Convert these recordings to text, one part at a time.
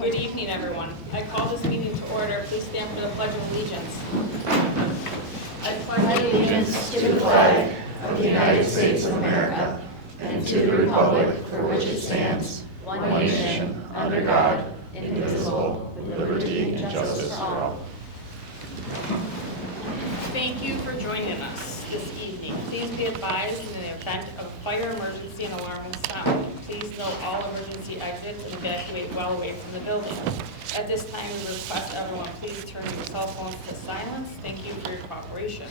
Good evening, everyone. I call this meeting to order. Please stand for the Pledge of Allegiance. I pledge allegiance To the flag of the United States of America and to the republic for which it stands, one nation, under God, indivisible, with liberty and justice for all. Thank you for joining us this evening. Please be advised in the event of a fire emergency and alarm will sound. Please note all emergency exits and evacuate well away from the building. At this time, we request everyone please turn your cell phones to silence. Thank you for your cooperation.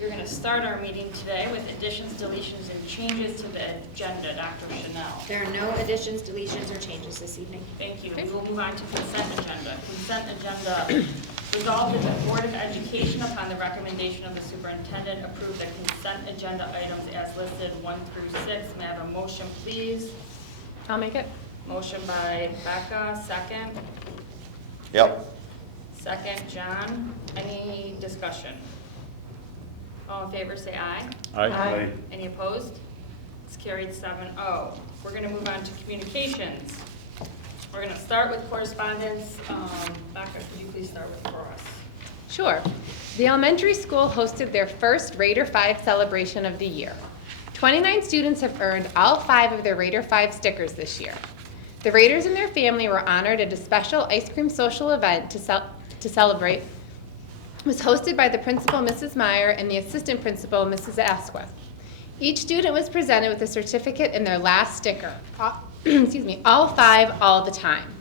We're going to start our meeting today with additions, deletions, and changes to the agenda. Dr. Chanel. There are no additions, deletions, or changes this evening. Thank you. We will move on to consent agenda. Consent agenda resolved that the Board of Education, upon the recommendation of the superintendent, approve the consent agenda items as listed 1 through 6. May I have a motion, please? I'll make it. Motion by Becca, second. Yep. Second, John. Any discussion? All in favor, say aye. Aye. Any opposed? It's carried 7-0. We're going to move on to communications. We're going to start with correspondence. Becca, could you please start with for us? Sure. The elementary school hosted their first Raider 5 celebration of the year. 29 students have earned all 5 of their Raider 5 stickers this year. The Raiders and their family were honored at a special ice cream social event to celebrate. It was hosted by the principal, Mrs. Meyer, and the assistant principal, Mrs. Asquith. Each student was presented with a certificate and their last sticker. All 5, all the time.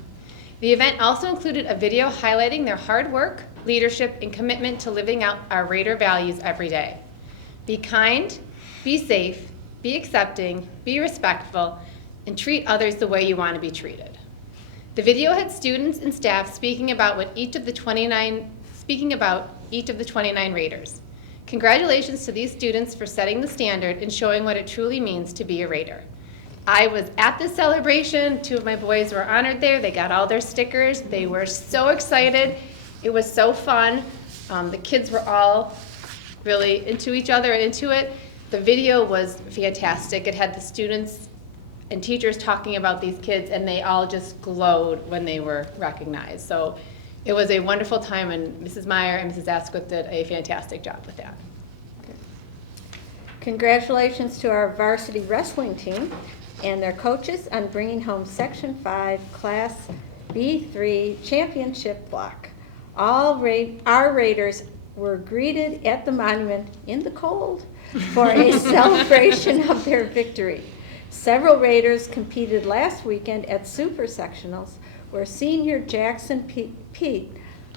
The event also included a video highlighting their hard work, leadership, and commitment to living out our Raider values every day. Be kind, be safe, be accepting, be respectful, and treat others the way you want to be treated. The video had students and staff speaking about each of the 29 Raiders. Congratulations to these students for setting the standard and showing what it truly means to be a Raider. I was at this celebration. 2 of my boys were honored there. They got all their stickers. They were so excited. It was so fun. The kids were all really into each other, into it. The video was fantastic. It had the students and teachers talking about these kids, and they all just glowed when they were recognized. So it was a wonderful time, and Mrs. Meyer and Mrs. Asquith did a fantastic job with that. Congratulations to our varsity wrestling team and their coaches on bringing home Section 5 Class B3 championship block. Our Raiders were greeted at the monument in the cold for a celebration of their victory. Several Raiders competed last weekend at Super Sectionals, where senior Jackson Pete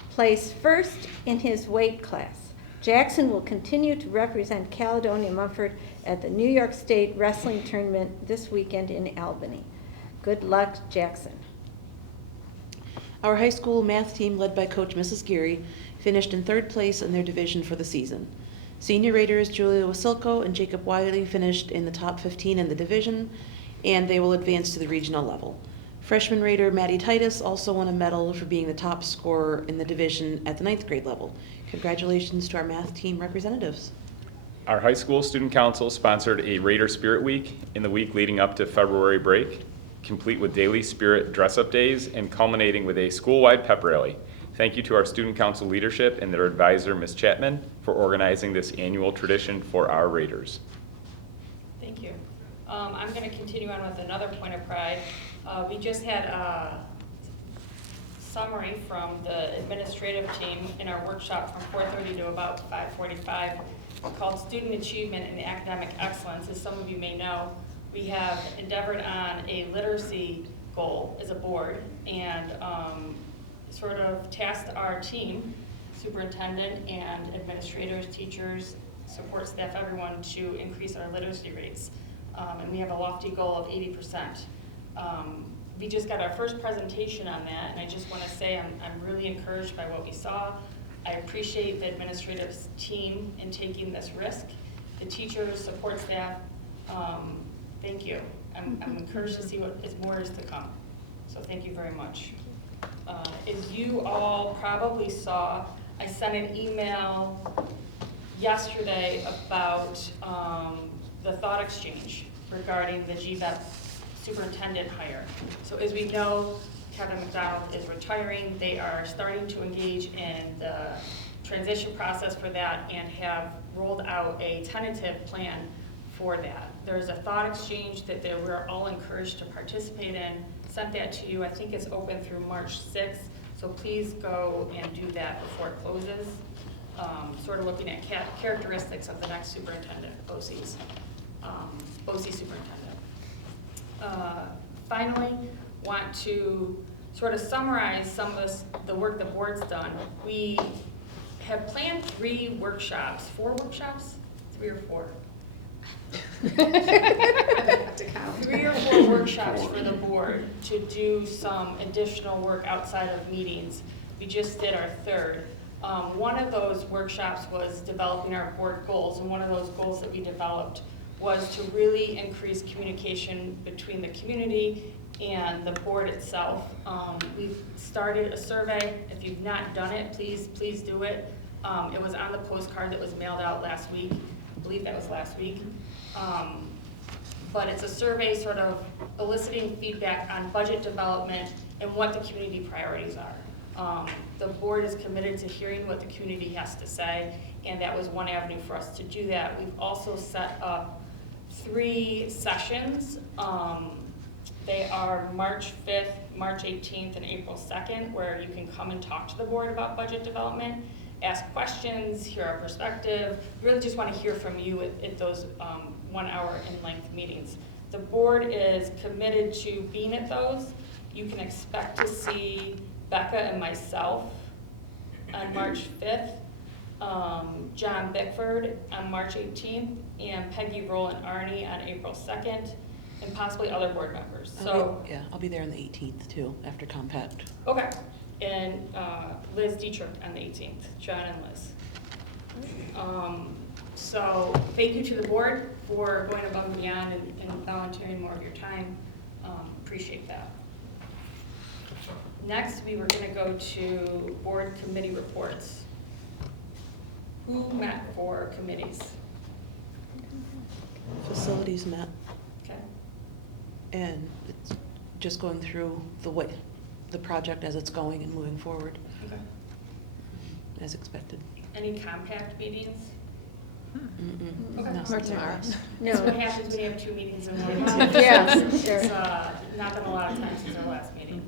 placed first in his weight class. Jackson will continue to represent Caledonia Mumford at the New York State Wrestling Tournament this weekend in Albany. Good luck, Jackson. Our high school math team, led by Coach Mrs. Geary, finished in 3rd place in their division for the season. Senior Raiders Julia Wasilko and Jacob Wiley finished in the top 15 in the division, and they will advance to the regional level. Freshman Raider Maddie Titus also won a medal for being the top scorer in the division at the 9th grade level. Congratulations to our math team representatives. Our high school student council sponsored a Raider Spirit Week in the week leading up to February break, complete with daily spirit dress-up days and culminating with a school-wide pep rally. Thank you to our student council leadership and their advisor, Ms. Chapman, for organizing this annual tradition for our Raiders. Thank you. I'm going to continue on with another point of pride. We just had a summary from the administrative team in our workshop from 4:30 to about 5:45 called Student Achievement and Academic Excellence. As some of you may know, we have endeavored on a literacy goal as a board and sort of tasked our team, superintendent and administrators, teachers, support staff, everyone, to increase our literacy rates. And we have a lofty goal of 80%. We just got our first presentation on that, and I just want to say I'm really encouraged by what we saw. I appreciate the administrative team in taking this risk. The teachers, support staff, thank you. I'm encouraged to see what more is to come. So thank you very much. As you all probably saw, I sent an email yesterday about the thought exchange regarding the GBEP superintendent hire. So as we know, Kevin McDonald is retiring. They are starting to engage in the transition process for that and have rolled out a tentative plan for that. There's a thought exchange that we're all encouraged to participate in. Sent that to you. I think it's open through March 6th, so please go and do that before it closes. Sort of looking at characteristics of the next superintendent, OC superintendent. Finally, want to sort of summarize some of the work the board's done. We have planned 3 workshops, 4 workshops, 3 or 4. 3 or 4 workshops for the board to do some additional work outside of meetings. We just did our 3rd. One of those workshops was developing our board goals, and one of those goals that we developed was to really increase communication between the community and the board itself. We've started a survey. If you've not done it, please do it. It was on the postcard that was mailed out last week. I believe that was last week. But it's a survey sort of eliciting feedback on budget development and what the community priorities are. The board is committed to hearing what the community has to say, and that was one avenue for us to do that. We've also set up 3 sessions. They are March 5th, March 18th, and April 2nd, where you can come and talk to the board about budget development, ask questions, hear our perspective. We really just want to hear from you at those 1 hour in length meetings. The board is committed to being at those. You can expect to see Becca and myself on March 5th, John Bickford on March 18th, and Peggy Rowland Arney on April 2nd, and possibly other board members. So I'll be there on the 18th too, after Compact. okay, and Liz Dietrich on the 18th, John and Liz. So thank you to the board for going above and beyond and volunteering more of your time. Appreciate that. Next, we were going to go to board committee reports. Who met for committees? Facilities met, Okay. and it's just going through the project as it's going and moving forward, Okay. as expected. Any compact meetings? Okay. No. More tomorrow. That's what No. happens when you have 2 meetings in 1 month. Yeah, sure. It's not been a lot of time since our last meeting.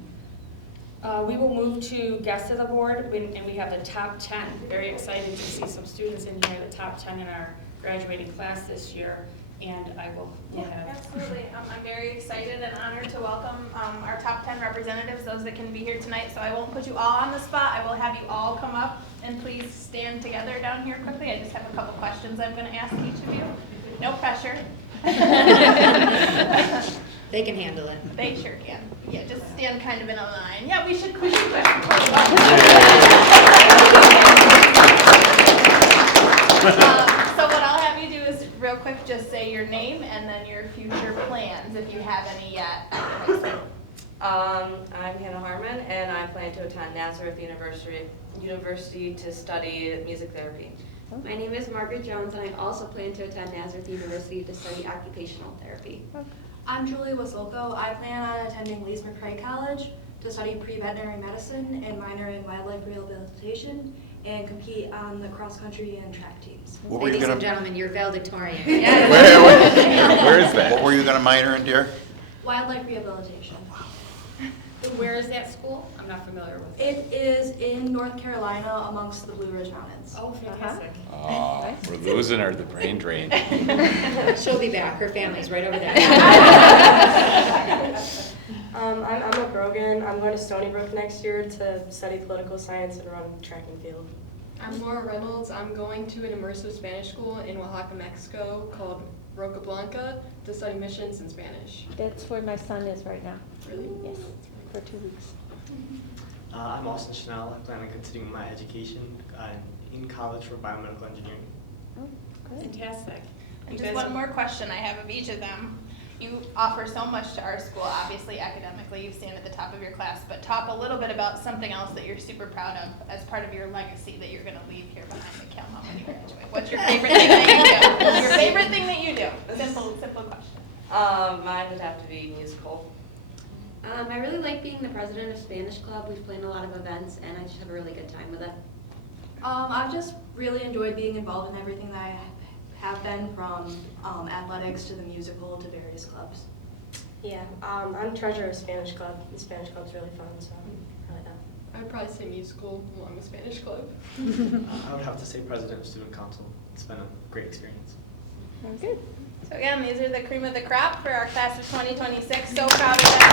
We will move to guests of the board, and we have the top 10. Very excited to see some students in here, the top 10 in our graduating class this year. And I will go ahead. Absolutely. I'm very excited and honored to welcome our top 10 representatives, those that can be here tonight. So I won't put you all on the spot. I will have you all come up and please stand together down here quickly. I just have a couple questions I'm going to ask each of you. No pressure. They can handle it. They sure can. Yeah, just stand kind of in a line. Yeah, we should push. So what I'll have you do is real quick just say your name and then your future plans, if you have any yet after high school. I'm Hannah Harmon, and I plan to attend Nazareth University to study music therapy. My name is Margaret Jones, and I also plan to attend Nazareth University to study occupational therapy. I'm Julie Wasilko. I plan on attending Lees McRae College to study pre-veterinary medicine and minor in wildlife rehabilitation and compete on the cross-country and track teams. Ladies and gentlemen, you're valedictorian. Where is that? What were you going to minor in, dear? Wildlife rehabilitation. Where is that school? I'm not familiar with it. It is in North Carolina amongst the Blue Ridge Mountains. Oh, fantastic. Oh, we're losing her the brain drain. She'll be back. Her family's right over there. I'm Emma Brogan. I'm going to Stony Brook next year to study political science and run track and field. I'm Laura Reynolds. I'm going to an immersive Spanish school in Oaxaca, Mexico called Roca Blanca to study missions and Spanish. That's where my son is right now. Really? Yes, for 2 weeks. I'm Austin Chanel. I plan on continuing my education in college for biomedical engineering. Oh, good. Fantastic. And just one more question I have of each of them. You offer so much to our school, obviously academically, you stand at the top of your class, but talk a little bit about something else that you're super proud of as part of your legacy that you're going to leave here behind the Calma when you graduate. What's your favorite thing that you do? Your favorite thing that you do? Simple question. Mine would have to be musical. I really like being the president of Spanish Club. We've planned a lot of events, and I just have a really good time with it. I've just really enjoyed being involved in everything that I have been, from athletics to the musical to various clubs. Yeah, I'm treasurer of Spanish Club. The Spanish Club's really fun, so I like that. I'd probably say musical along with Spanish Club. I would have to say president of student council. It's been a great experience. Good. So again, these are the cream of the crop for our class of 2026. So proud of them. I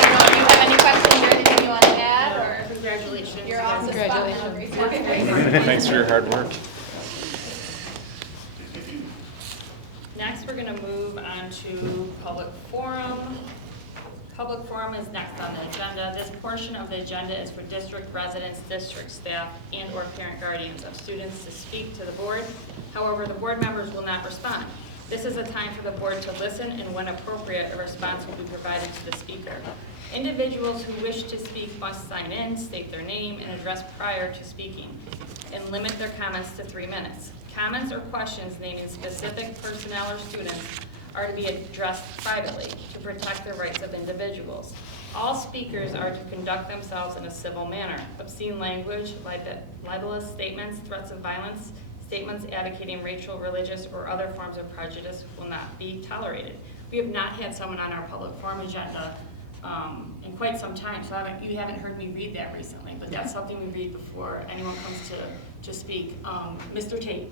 don't know if you have any questions or anything you want to add, or Congratulations. you're off the spot now. Thanks for your hard work. Next, we're going to move on to public forum. Public forum is next on the agenda. This portion of the agenda is for district residents, district staff, and/or parent guardians of students to speak to the board. However, the board members will not respond. This is a time for the board to listen, and when appropriate, a response will be provided to the speaker. Individuals who wish to speak must sign in, state their name, and address prior to speaking, and limit their comments to 3 minutes. Comments or questions naming specific personnel or students are to be addressed privately to protect the rights of individuals. All speakers are to conduct themselves in a civil manner. Obscene language, libelous statements, threats of violence, statements advocating racial, religious, or other forms of prejudice will not be tolerated. We have not had someone on our public forum agenda in quite some time, so you haven't heard me read that recently, but that's something we read before anyone comes to speak. Mr. Tate.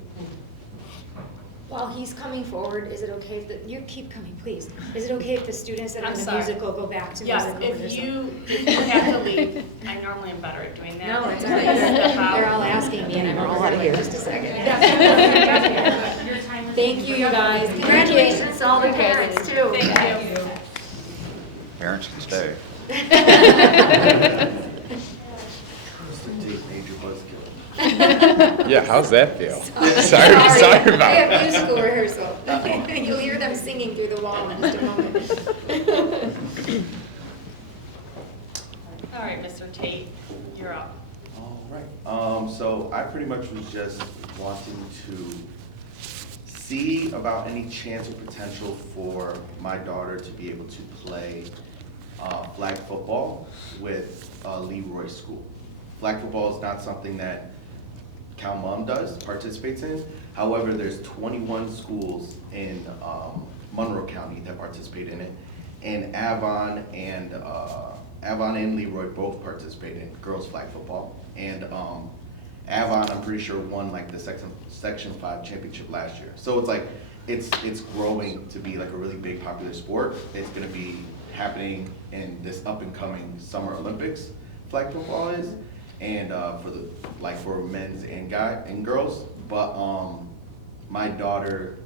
While he's coming forward, is it okay if you keep coming, please? Is it okay if the students that are I'm in the sorry. musical go back to Yes, musical? if you have to leave, I normally am better at doing that. No, it's all This right. is the how. They're all asking me, and I'm We're all over out of here here. just a second. Your time is- Thank you, you guys. Congratulations to all the parents, too. Thank you. Parents can stay. Yeah, how's that feel? Sorry Sorry about I have that. musical rehearsal. You'll hear them singing through the wall in just a moment. All right, Mr. Tate, you're up. All right. So I pretty much was just wanting to see about any chance or potential for my daughter to be able to play flag football with Leroy School. Flag football is not something that Cal Mom participates in. However, there's 21 schools in Monroe County that participate in it, and Avon and Leroy both participate in girls flag football. And Avon, I'm pretty sure, won like the Section 5 championship last year. So it's like it's growing to be like a really big popular sport. It's going to be happening in this up and coming Summer Olympics. Flag football is. And for men's and girls, but my daughter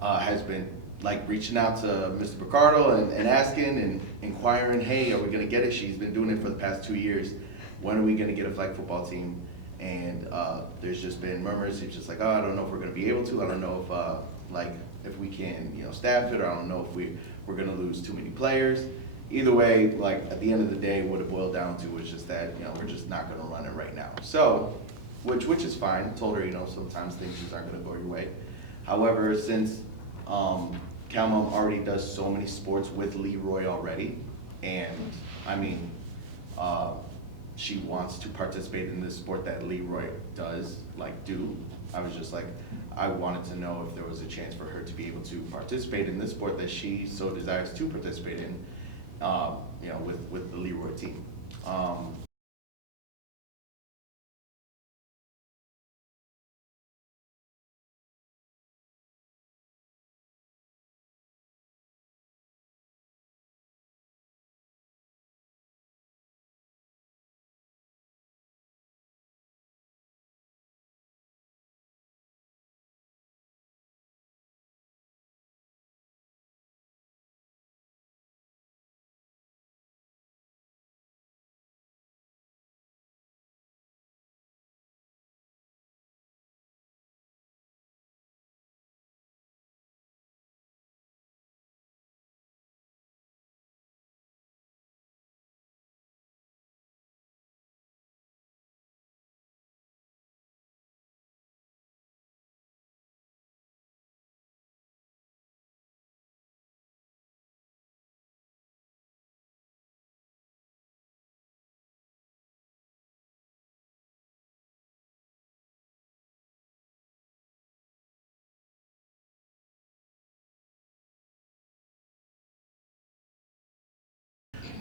has been like reaching out to Mr. Picardo and asking and inquiring, hey, are we gonna get it? She's been doing it for the past 2 years. When are we gonna get a flag football team? And there's just been murmurs. It's just like, oh, I don't know if we're gonna be able to. I don't know if we can, staff it. Or I don't know if we're gonna lose too many players. Either way, like at the end of the day, what it boiled down to was just that, we're just not gonna run it right now. So, which is fine. I told her, sometimes things just aren't gonna go your way. However, since CalMom already does so many sports with Leroy already, and I mean, she wants to participate in this sport that Leroy does, I was just like, I wanted to know if there was a chance for her to be able to participate in this sport that she so desires to participate in, with the Leroy team.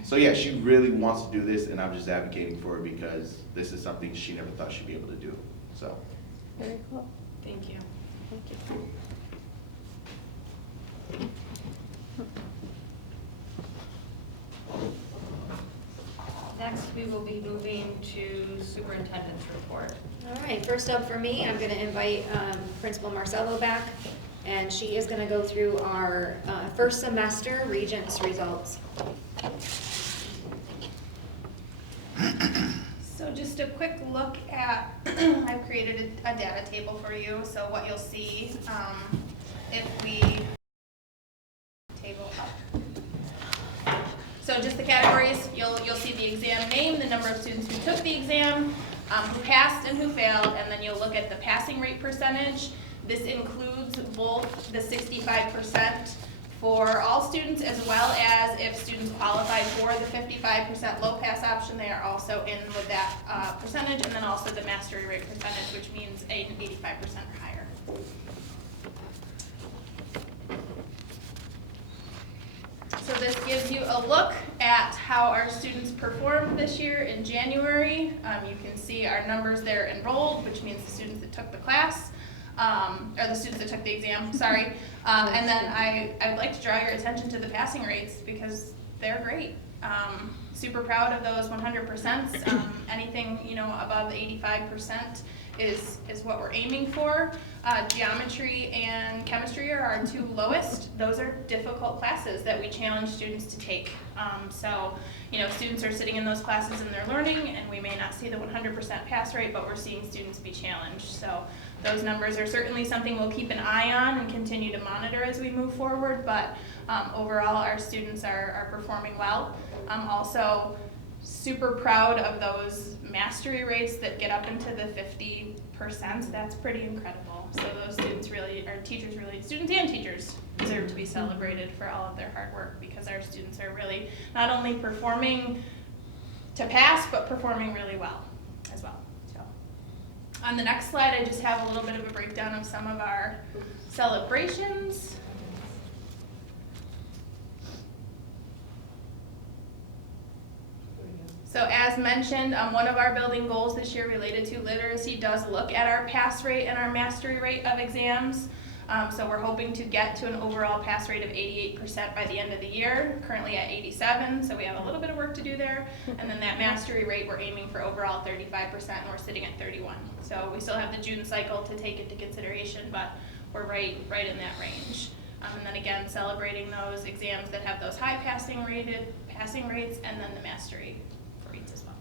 So yeah, she really wants to do this, and I'm just advocating for her because this is something she never thought she'd be able to do. So. Very cool. Thank you. Thank you. Next, we will be moving to superintendent's report. All right, first up for me, I'm going to invite Principal Marcello back, and she is going to go through our first semester Regents results. So just a quick look at, I've created a data table for you, so what you'll see, if we table up. So just the categories, you'll see the exam name, the number of students who took the exam, who passed and who failed, and then you'll look at the passing rate percentage. This includes both the 65% for all students, as well as if students qualify for the 55% low pass option, they are also in with that percentage, and then also the mastery rate percentage, which means an 85% or higher. So this gives you a look at how our students performed this year in January. You can see our numbers there enrolled, which means the students that took the class, or the students that took the exam, sorry. And then I would like to draw your attention to the passing rates because they're great. Super proud of those 100%. Anything above 85% is what we're aiming for. Geometry and chemistry are our two lowest. Those are difficult classes that we challenge students to take. So students are sitting in those classes and they're learning, and we may not see the 100% pass rate, but we're seeing students be challenged. So those numbers are certainly something we'll keep an eye on and continue to monitor as we move forward, but overall our students are performing well. I'm also super proud of those mastery rates that get up into the 50%. That's pretty incredible. So those students really, our teachers really, students and teachers deserve to be celebrated for all of their hard work, because our students are really not only performing to pass, but performing really well as well. So on the next slide, I just have a little bit of a breakdown of some of our celebrations. So as mentioned, one of our building goals this year related to literacy does look at our pass rate and our mastery rate of exams. So we're hoping to get to an overall pass rate of 88% by the end of the year, currently at 87, so we have a little bit of work to do there. And then that mastery rate, we're aiming for overall 35%, and we're sitting at 31. So we still have the June cycle to take into consideration, but we're right in that range. And then again, celebrating those exams that have those high passing rates, and then the mastery rates as well.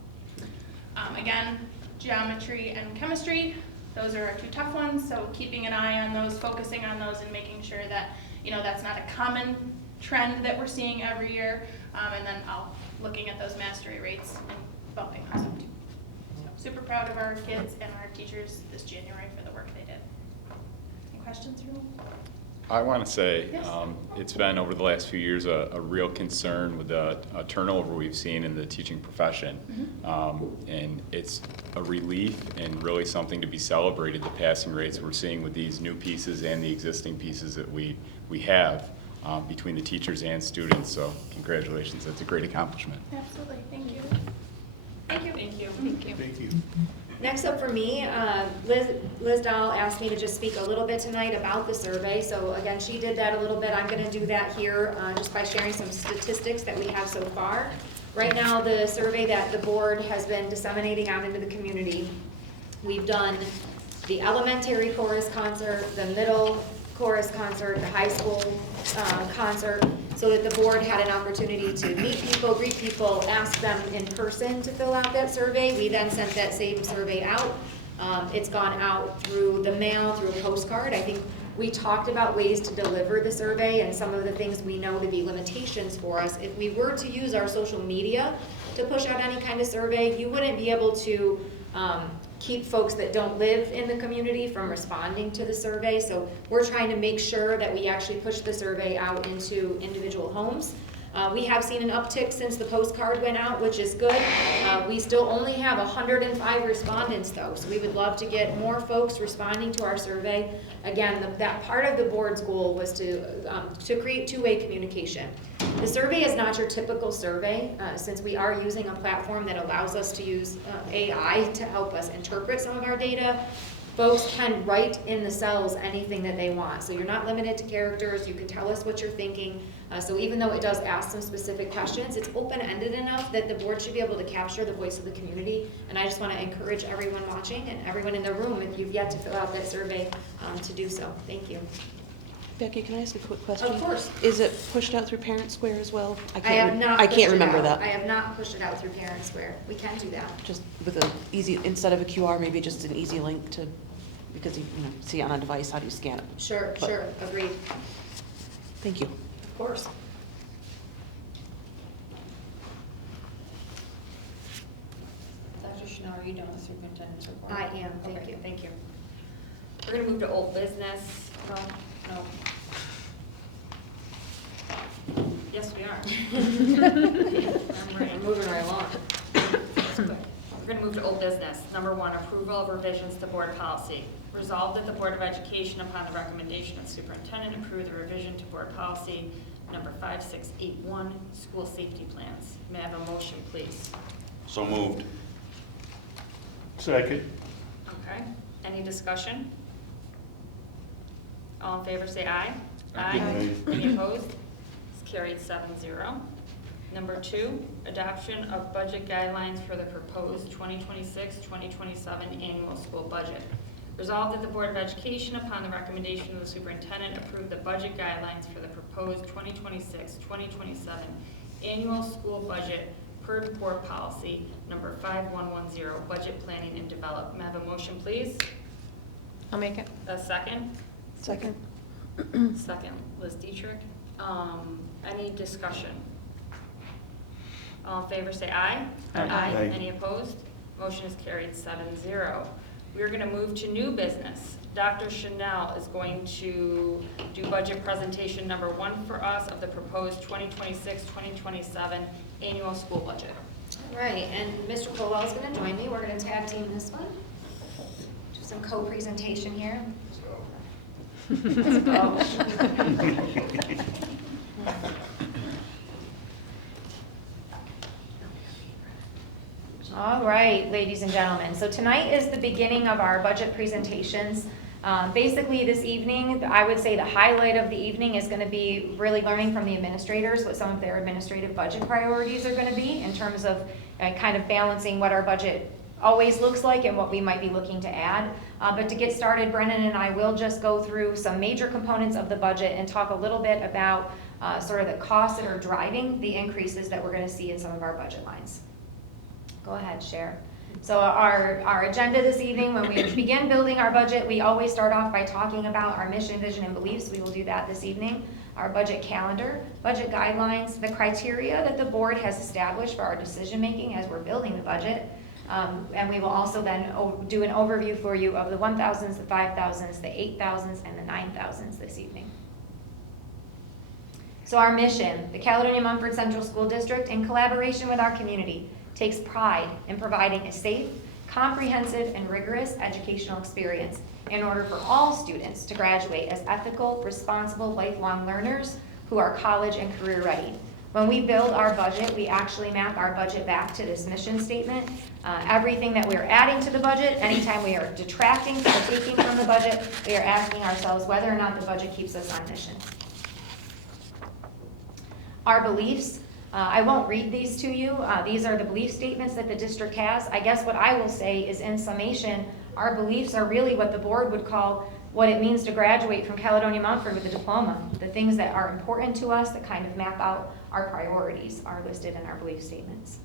Again, geometry and chemistry, those are our two tough ones, so keeping an eye on those, focusing on those, and making sure that that's not a common trend that we're seeing every year, and then looking at those mastery rates and bumping those up too. So super proud of our kids and our teachers this January for the work they did. Any questions for me? I want to say Yes. It's been over the last few years a real concern with the turnover we've seen in the teaching profession. And it's a relief and really something to be celebrated, the passing rates we're seeing with these new pieces and the existing pieces that we have between the teachers and students. So congratulations, that's a great accomplishment. Absolutely, thank you. Thank you. Thank you. Thank you. Thank you. Next up for me, Liz Dahl asked me to just speak a little bit tonight about the survey. So again, she did that a little bit. I'm going to do that here just by sharing some statistics that we have so far. Right now, the survey that the board has been disseminating out into the community, we've done the elementary chorus concert, the middle chorus concert, the high school concert, so that the board had an opportunity to meet people, greet people, ask them in person to fill out that survey. We then sent that same survey out. It's gone out through the mail, through a postcard. I think we talked about ways to deliver the survey and some of the things we know to be limitations for us. If we were to use our social media to push out any kind of survey, you wouldn't be able to keep folks that don't live in the community from responding to the survey. So we're trying to make sure that we actually push the survey out into individual homes. We have seen an uptick since the postcard went out, which is good. We still only have 105 respondents though, so we would love to get more folks responding to our survey. Again, that part of the board's goal was to create two-way communication. The survey is not your typical survey, since we are using a platform that allows us to use AI to help us interpret some of our data. Folks can write in the cells anything that they want. So you're not limited to characters, you can tell us what you're thinking. So even though it does ask some specific questions, it's open-ended enough that the board should be able to capture the voice of the community. And I just want to encourage everyone watching and everyone in the room, if you've yet to fill out that survey, to do so. Thank you. Becky, can I ask a quick question? Of course. Is it pushed out through Parent Square as well? I have not. I pushed can't it remember out. that. I have not pushed it out through Parent Square. We can do that. Just with a easy, instead of a QR, maybe just an easy link to, because you know, see it on a device, how do you scan it? Sure, But- sure, agreed. Thank you. Of course. Dr. Chanel, are you done with superintendent's report? I am, thank Okay, you. Thank you. We're gonna move to old business. No. Yes, we are. I'm moving right along. We're gonna move to old business. Number 1, approval of revisions to board policy. Resolved that the Board of Education, upon the recommendation of the superintendent, approve the revision to board policy number 5681, school safety plans. May I have a motion, please? So moved. Second. Okay, any discussion? All in favor, say aye. Aye. Any opposed? It's carried 7-0. Number 2, adoption of budget guidelines for the proposed 2026-2027 annual school budget. Resolved that the Board of Education, upon the recommendation of the superintendent, approve the budget guidelines for the proposed 2026-2027 annual school budget per board policy number 5110, budget planning and development. May I have a motion, please? I'll make it. A second? Second. Second, Liz Dietrich. Any discussion? All in favor, say aye. Aye. Any opposed? Motion is carried 7-0. We're going to move to new business. Dr. Chanel is going to do budget presentation number 1 for us of the proposed 2026-2027 annual school budget. All right, and Mr. Colwell is going to join me. We're going to tag team this one. Do some co-presentation here. Let's go. All right, ladies and gentlemen, so tonight is the beginning of our budget presentations. Basically this evening, I would say the highlight of the evening is going to be really learning from the administrators what some of their administrative budget priorities are going to be in terms of kind of balancing what our budget always looks like and what we might be looking to add. But to get started, Brennan and I will just go through some major components of the budget and talk a little bit about sort of the costs that are driving the increases that we're going to see in some of our budget lines. Go ahead, share. So our agenda this evening, when we begin building our budget, we always start off by talking about our mission, vision, and beliefs. We will do that this evening. Our budget calendar, budget guidelines, the criteria that the board has established for our decision-making as we're building the budget. And we will also then do an overview for you of the 1,000s, the 5,000s, the 8,000s, and the 9,000s this evening. So our mission, the Caledonia Mumford Central School District, in collaboration with our community, takes pride in providing a safe, comprehensive, and rigorous educational experience in order for all students to graduate as ethical, responsible, lifelong learners who are college and career ready. When we build our budget, we actually map our budget back to this mission statement. Everything that we are adding to the budget, anytime we are detracting or taking from the budget, we are asking ourselves whether or not the budget keeps us on mission. Our beliefs. I won't read these to you. These are the belief statements that the district has. I guess what I will say is, in summation, our beliefs are really what the board would call what it means to graduate from Caledonia Mumford with a diploma. The things that are important to us that kind of map out our priorities are listed in our belief statements.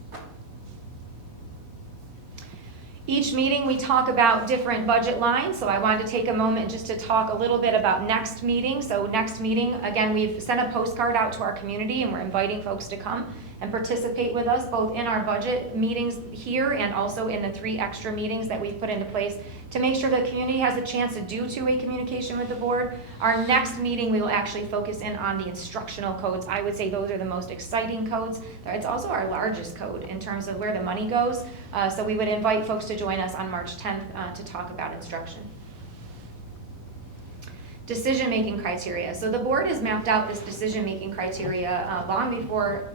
Each meeting we talk about different budget lines, so I wanted to take a moment just to talk a little bit about next meeting. So next meeting, again, we've sent a postcard out to our community and we're inviting folks to come and participate with us both in our budget meetings here and also in the 3 extra meetings that we've put into place to make sure the community has a chance to do two-way communication with the board. Our next meeting, we will actually focus in on the instructional codes. I would say those are the most exciting codes. It's also our largest code in terms of where the money goes. So we would invite folks to join us on March 10th to talk about instruction. decision-making criteria. So the board has mapped out this decision-making criteria long before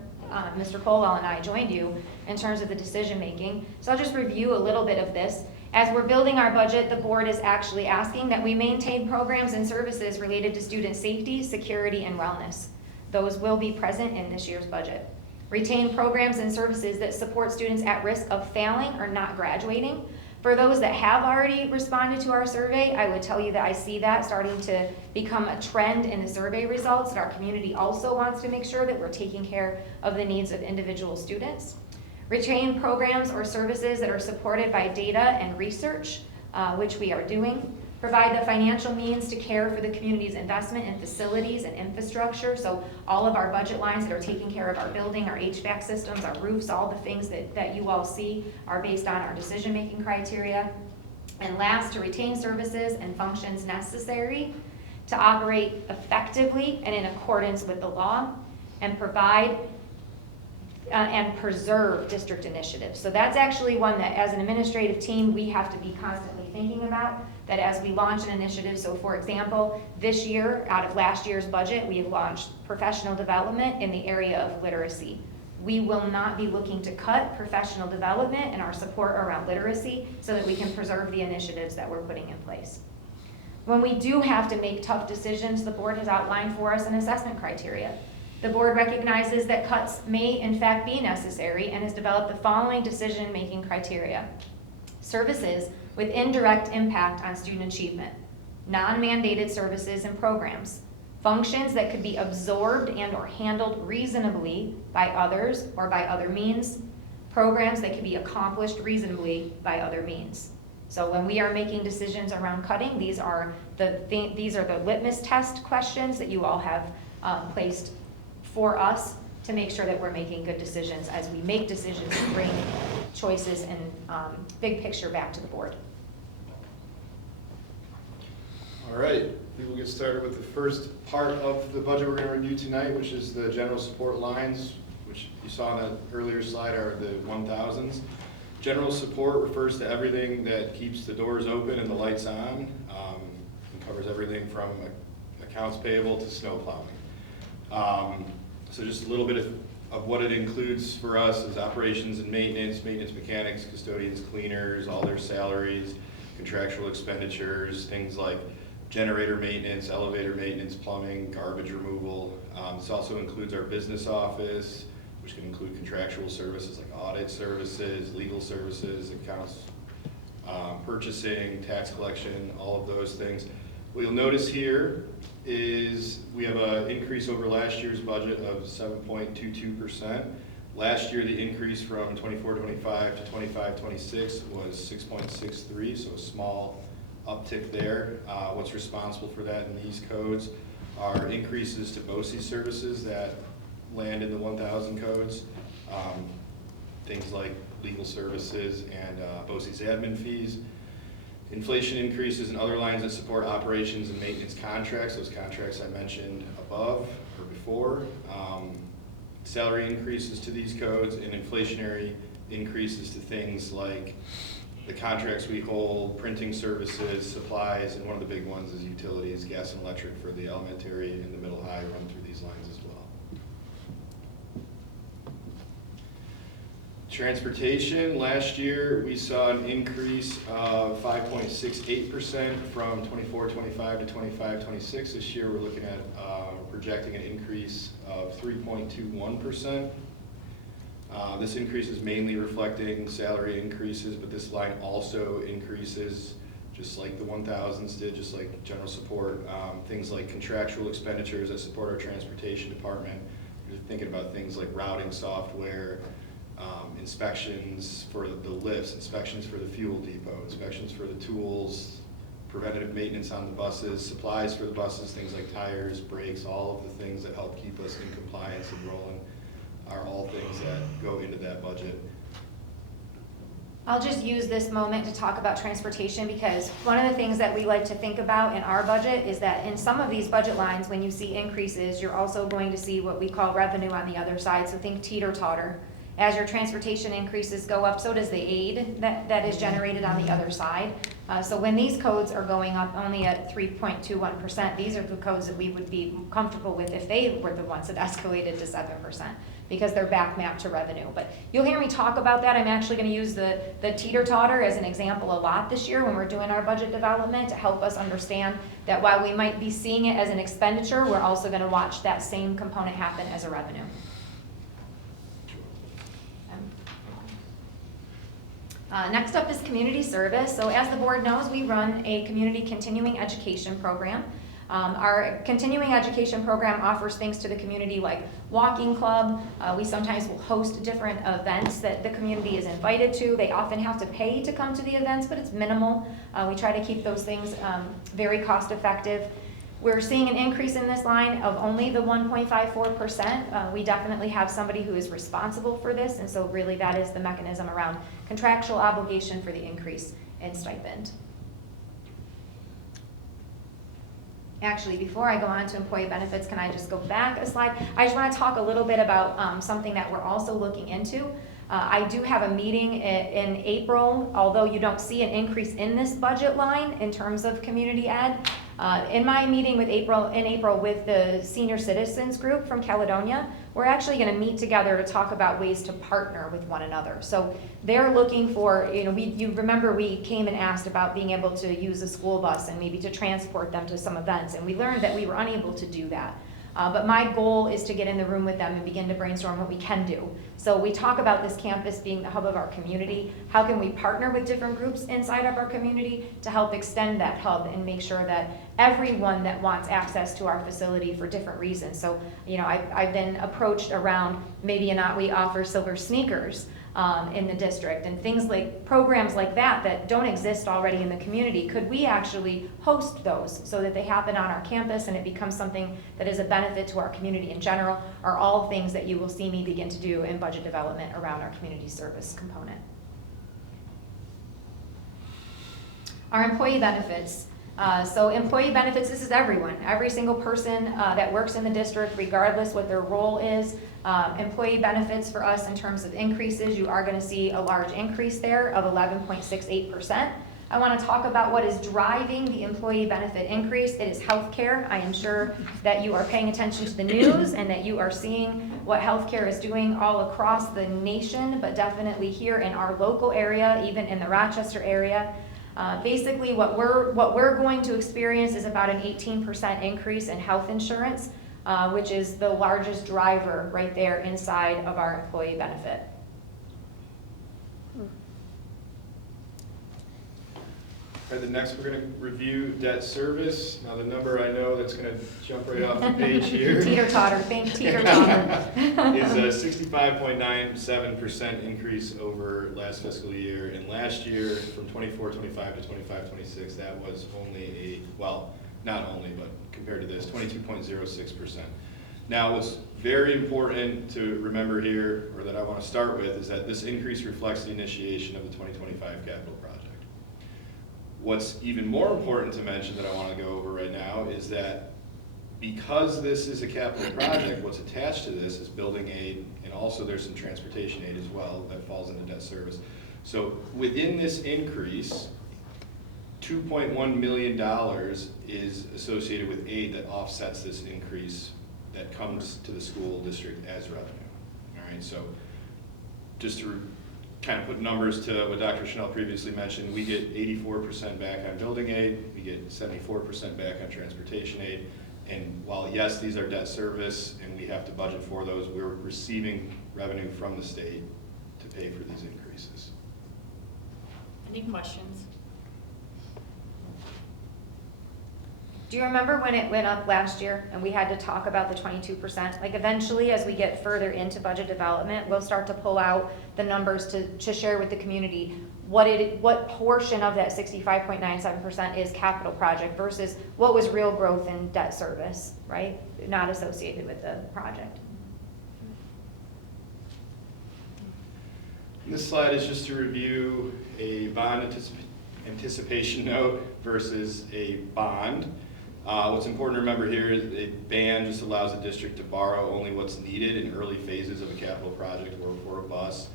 Mr. Colwell and I joined you in terms of the decision-making. So I'll just review a little bit of this. As we're building our budget, the board is actually asking that we maintain programs and services related to student safety, security, and wellness. Those will be present in this year's budget. Retain programs and services that support students at risk of failing or not graduating. For those that have already responded to our survey, I would tell you that I see that starting to become a trend in the survey results, that our community also wants to make sure that we're taking care of the needs of individual students. Retain programs or services that are supported by data and research, which we are doing. Provide the financial means to care for the community's investment in facilities and infrastructure. So all of our budget lines that are taking care of our building, our HVAC systems, our roofs, all the things that you all see are based on our decision-making criteria. And last, to retain services and functions necessary to operate effectively and in accordance with the law, and provide and preserve district initiatives. So that's actually one that as an administrative team, we have to be constantly thinking about, that as we launch an initiative. So for example, this year, out of last year's budget, we have launched professional development in the area of literacy. We will not be looking to cut professional development and our support around literacy so that we can preserve the initiatives that we're putting in place. When we do have to make tough decisions, the board has outlined for us an assessment criteria. The board recognizes that cuts may in fact be necessary and has developed the following decision-making criteria. Services with indirect impact on student achievement, non-mandated services and programs, functions that could be absorbed and or handled reasonably by others or by other means, programs that can be accomplished reasonably by other means. So when we are making decisions around cutting, these are the litmus test questions that you all have placed for us to make sure that we're making good decisions as we make decisions and bring choices and big picture back to the board. All right, we will get started with the first part of the budget we're going to review tonight, which is the general support lines, which you saw on the earlier slide are the 1000s. General support refers to everything that keeps the doors open and the lights on, and covers everything from accounts payable to snow plowing. So just a little bit of what it includes for us is operations and maintenance mechanics, custodians, cleaners, all their salaries, contractual expenditures, things like generator maintenance, elevator maintenance, plumbing, garbage removal. This also includes our business office, which can include contractual services like audit services, legal services, accounts, purchasing, tax collection, all of those things. What you'll notice here is we have an increase over last year's budget of 7.22%. Last year, the increase from 24-25 to 25-26 was 6.63, so a small uptick there. What's responsible for that in these codes are increases to BOCES services that land in the 1000 codes. Things like legal services and BOCES admin fees. Inflation increases in other lines that support operations and maintenance contracts, those contracts I mentioned above or before. Salary increases to these codes and inflationary increases to things like the contracts we hold, printing services, supplies, and one of the big ones is utilities, gas and electric for the elementary and the middle high run through these lines as well. Transportation, last year we saw an increase of 5.68% from 24-25 to 25-26. This year we're looking at projecting an increase of 3.21%. This increase is mainly reflecting salary increases, but this line also increases just like the 1000s did, just like general support, things like contractual expenditures that support our transportation department. You're thinking about things like routing software, inspections for the lifts, inspections for the fuel depot, inspections for the tools, preventative maintenance on the buses, supplies for the buses, things like tires, brakes, all of the things that help keep us in compliance and rolling are all things that go into that budget. I'll just use this moment to talk about transportation because one of the things that we like to think about in our budget is that in some of these budget lines, when you see increases, you're also going to see what we call revenue on the other side. So think teeter-totter. As your transportation increases go up, so does the aid that is generated on the other side. So when these codes are going up only at 3.21%, these are the codes that we would be comfortable with if they were the ones that escalated to 7%, because they're back mapped to revenue. But you'll hear me talk about that. I'm actually going to use the teeter-totter as an example a lot this year when we're doing our budget development to help us understand that while we might be seeing it as an expenditure, we're also going to watch that same component happen as a revenue. Next up is community service. So as the board knows, we run a community continuing education program. Our continuing education program offers things to the community like walking club. We sometimes will host different events that the community is invited to. They often have to pay to come to the events, but it's minimal. We try to keep those things very cost effective. We're seeing an increase in this line of only the 1.54%. We definitely have somebody who is responsible for this, and so really that is the mechanism around contractual obligation for the increase in stipend. Actually, before I go on to employee benefits, can I just go back a slide? I just want to talk a little bit about something that we're also looking into. I do have a meeting in April, although you don't see an increase in this budget line in terms of community ed. In my meeting in April with the senior citizens group from Caledonia, we're actually going to meet together to talk about ways to partner with one another. So they're looking for, you remember we came and asked about being able to use a school bus and maybe to transport them to some events, and we learned that we were unable to do that. But my goal is to get in the room with them and begin to brainstorm what we can do. So we talk about this campus being the hub of our community. How can we partner with different groups inside of our community to help extend that hub and make sure that everyone that wants access to our facility for different reasons. So, I've been approached around maybe not we offer silver sneakers in the district and things like programs like that don't exist already in the community. Could we actually host those so that they happen on our campus and it becomes something that is a benefit to our community in general, are all things that you will see me begin to do in budget development around our community service component. Our employee benefits. So employee benefits, this is everyone, every single person that works in the district, regardless what their role is. Employee benefits for us in terms of increases, you are going to see a large increase there of 11.68%. I want to talk about what is driving the employee benefit increase. It is healthcare. I am sure that you are paying attention to the news and that you are seeing what healthcare is doing all across the nation, but definitely here in our local area, even in the Rochester area. Basically, what we're going to experience is about an 18% increase in health insurance, which is the largest driver right there inside of our employee benefit. All right, the next we're going to review debt service. Now the number I know that's going to jump right off the page here. Teeter-totter, think teeter-totter. Is a 65.97% increase over last fiscal year. And last year, from 24-25 to 25-26, that was only not only, but compared to this, 22.06%. Now, what's very important to remember here, or that I want to start with, is that this increase reflects the initiation of the 2025 capital project. What's even more important to mention that I want to go over right now is that because this is a capital project, what's attached to this is building aid, and also there's some transportation aid as well that falls into debt service. So within this increase, $2.1 million is associated with aid that offsets this increase that comes to the school district as revenue. All right, so just to kind of put numbers to what Dr. Chanel previously mentioned, we get 84% back on building aid, we get 74% back on transportation aid, and while yes, these are debt service and we have to budget for those, we're receiving revenue from the state to pay for these increases. Any questions? Do you remember when it went up last year and we had to talk about the 22%? Like eventually, as we get further into budget development, we'll start to pull out the numbers to share with the community what portion of that 65.97% is capital project versus what was real growth in debt service, right? Not associated with the project. And this slide is just to review a bond anticipation note versus a bond. What's important to remember here is a ban just allows the district to borrow only what's needed in early phases of a capital project or for a bus.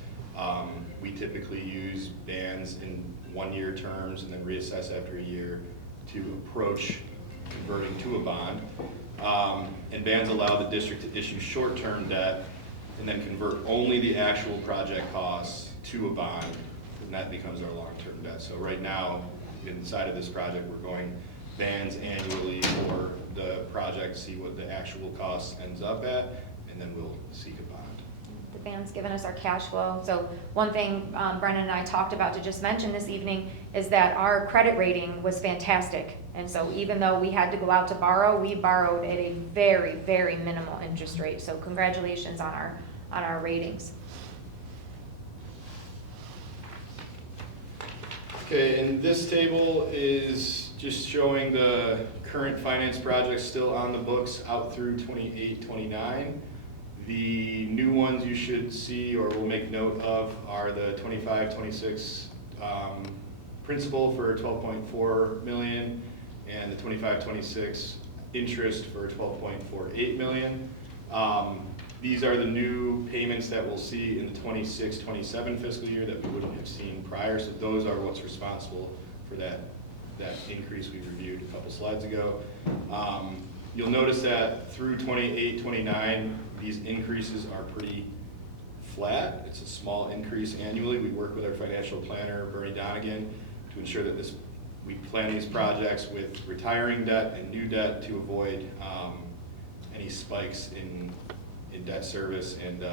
We typically use bands in one-year terms and then reassess after a year to approach converting to a bond. And bands allow the district to issue short-term debt and then convert only the actual project costs to a bond, and that becomes our long-term debt. So right now, inside of this project, we're going bands annually for the project, see what the actual cost ends up at, and then we'll seek a bond. The band's given us our cash flow. So one thing Brennan and I talked about to just mention this evening is that our credit rating was fantastic. And so even though we had to go out to borrow, we borrowed at a very, very minimal interest rate. So congratulations on our ratings. Okay, and this table is just showing the current finance projects still on the books out through 28, 29. The new ones you should see or will make note of are the 25, 26 principal for 12.4 million and the 25, 26 interest for 12.48 million. These are the new payments that we'll see in the 26, 27 fiscal year that we wouldn't have seen prior. So those are what's responsible for that increase we reviewed a couple slides ago. You'll notice that through 28, 29, these increases are pretty flat. It's a small increase annually. We work with our financial planner, Bernie Donegan, to ensure that we plan these projects with retiring debt and new debt to avoid any spikes in debt service and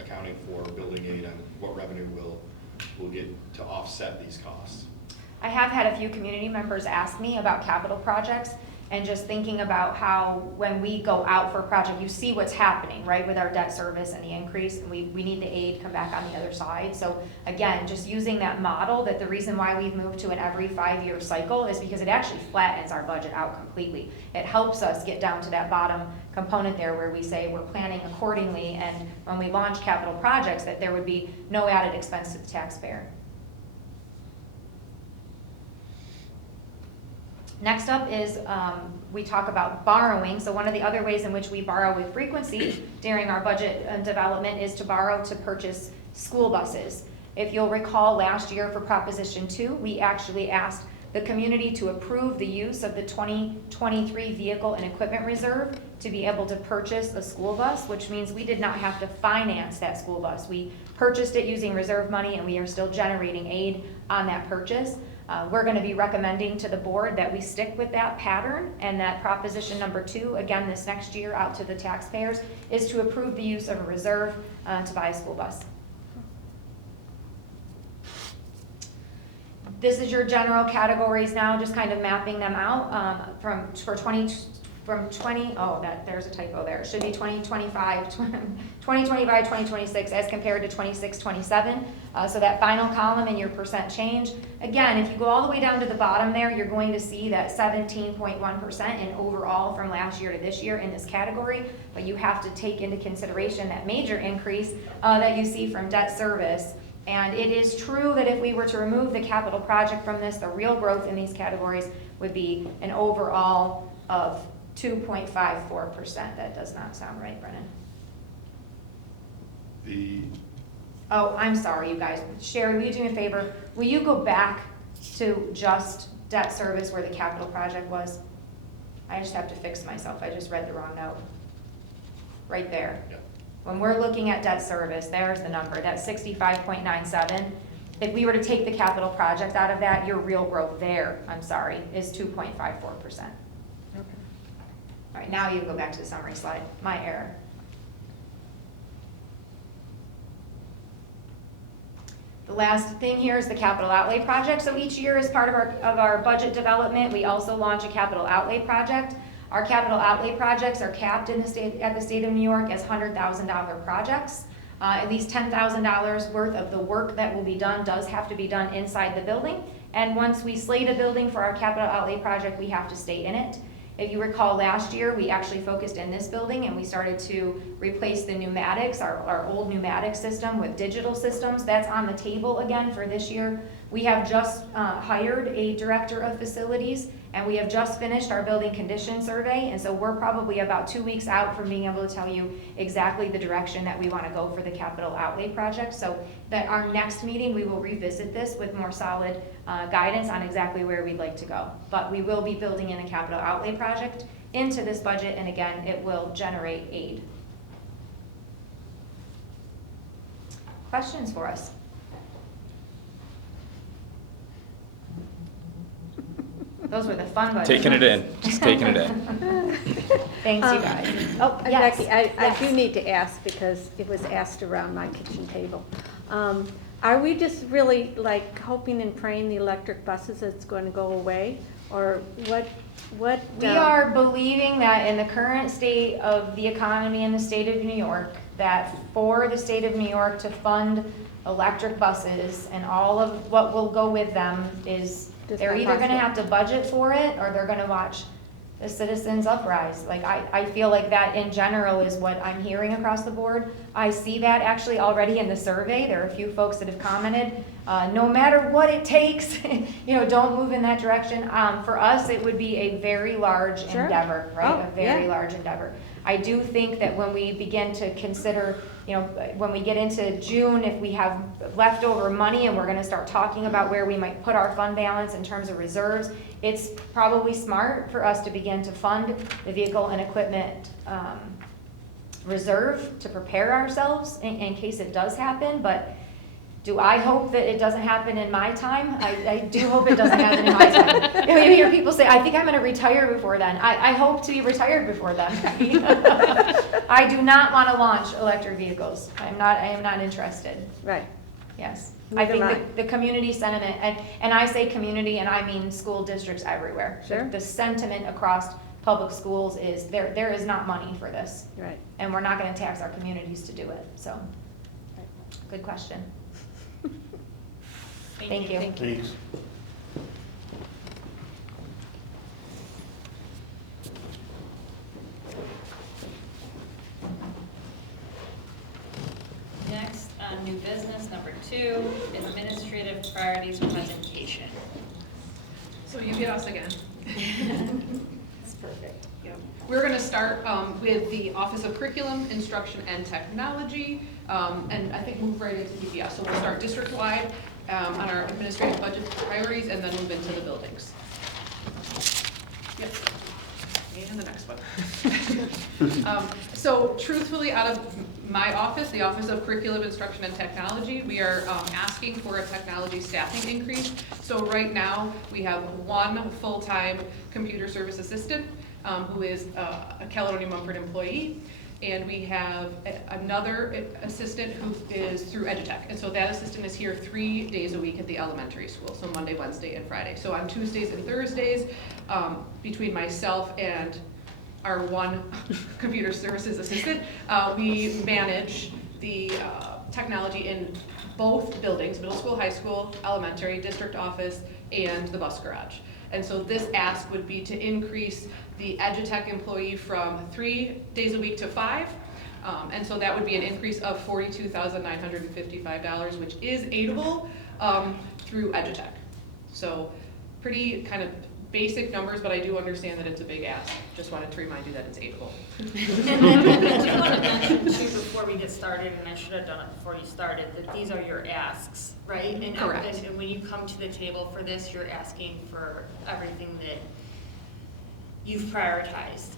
accounting for building aid and what revenue we'll get to offset these costs. I have had a few community members ask me about capital projects and just thinking about how when we go out for a project, you see what's happening, right, with our debt service and the increase, and we need the aid come back on the other side. So again, just using that model, that the reason why we've moved to an every 5-year cycle is because it actually flattens our budget out completely. It helps us get down to that bottom component there where we say we're planning accordingly, and when we launch capital projects, that there would be no added expense to the taxpayer. Next up is we talk about borrowing. So one of the other ways in which we borrow with frequency during our budget development is to borrow to purchase school buses. If you'll recall, last year for Proposition 2, we actually asked the community to approve the use of the 2023 Vehicle and Equipment Reserve to be able to purchase a school bus, which means we did not have to finance that school bus. We purchased it using reserve money, and we are still generating aid on that purchase. We're going to be recommending to the board that we stick with that pattern, and that Proposition number 2, again this next year out to the taxpayers, is to approve the use of a reserve to buy a school bus. This is your general categories now, just kind of mapping them out there's a typo there. It should be 2025, 2026 as compared to 26, 27. So that final column in your percent change. Again, if you go all the way down to the bottom there, you're going to see that 17.1% in overall from last year to this year in this category. But you have to take into consideration that major increase that you see from debt service. And it is true that if we were to remove the capital project from this, the real growth in these categories would be an overall of 2.54%. That does not sound right, Brennan. Oh, I'm sorry, you guys. Sherry, will you do me a favor? Will you go back to just debt service where the capital project was? I just have to fix myself. I just read the wrong note. Right there. Yep. When we're looking at debt service, there's the number. That's 65.97. If we were to take the capital project out of that, your real growth there, I'm sorry, is 2.54%. All right, now you can go back to the summary slide. My error. The last thing here is the capital outlay project. So each year, as part of our budget development, we also launch a capital outlay project. Our capital outlay projects are capped at the state of New York as $100,000 projects. At least $10,000 worth of the work that will be done does have to be done inside the building. And once we slate a building for our capital outlay project, we have to stay in it. If you recall last year, we actually focused in this building and we started to replace the pneumatics, our old pneumatic system with digital systems. That's on the table again for this year. We have just hired a director of facilities, and we have just finished our building condition survey, and so we're probably about 2 weeks out from being able to tell you exactly the direction that we want to go for the capital outlay project. So that our next meeting, we will revisit this with more solid guidance on exactly where we'd like to go. But we will be building in a capital outlay project into this budget, and again, it will generate aid. Questions for us? Those were the fun budgets. Taking it in, just taking it in. Thanks, you guys. Oh, Yes, Becky, I yes. do need to ask because it was asked around my kitchen table. Are we just really like hoping and praying the electric buses is going to go away? Or what? We are believing that in the current state of the economy in the state of New York, that for the state of New York to fund electric buses and all of what will go with them is Just they're not either gonna possible. have to budget for it or they're gonna watch the citizens uprise. Like, I feel like that in general is what I'm hearing across the board. I see that actually already in the survey. There are a few folks that have commented, no matter what it takes, don't move in that direction. For us, it would be a very large Sure. endeavor, right? Oh, A very yeah. large endeavor. I do think that when we begin to consider, when we get into June, if we have leftover money and we're gonna start talking about where we might put our fund balance in terms of reserves, it's probably smart for us to begin to fund the vehicle and equipment reserve to prepare ourselves in case it does happen. But do I hope that it doesn't happen in my time? I do hope it doesn't happen in my time. You hear people say, I think I'm gonna retire before then. I hope to be retired before then. I do not wanna launch electric vehicles. I am not interested. Right. Yes. Neither I am I. think the community sentiment, and I say community and I mean school districts everywhere. Sure. The sentiment across public schools is there is not money for this. Right. And we're not gonna tax our communities to do it, so. Good question. Thank you. Thanks. Next, on new business, number 2, administrative priorities presentation. So you get us again. It's perfect. We're going to start with the Office of Curriculum, Instruction, and Technology, and I think move right into DPS. So we'll start district-wide on our administrative budget priorities, and then move into the buildings. Yep. And the next one. So truthfully, out of my office, the Office of Curriculum, Instruction, and Technology, we are asking for a technology staffing increase. So right now, we have one full-time computer service assistant who is a Caledonia Mumford employee, and we have another assistant who is through EduTech. And so that assistant is here 3 days a week at the elementary school, so Monday, Wednesday, and Friday. So on Tuesdays and Thursdays, between myself and our one computer services assistant, we manage the technology in both buildings, middle school, high school, elementary, district office, and the bus garage. And so this ask would be to increase the EduTech employee from 3 days a week to 5. And so that would be an increase of $42,955, which is aidable through EduTech. So pretty kind of basic numbers, but I do understand that it's a big ask. Just wanted to remind you that it's aidable. I just want to mention too, before we get started, and I should have done it before you started, that these are your asks, right? And Correct. And when you come to the table for this, you're asking for everything that you've prioritized,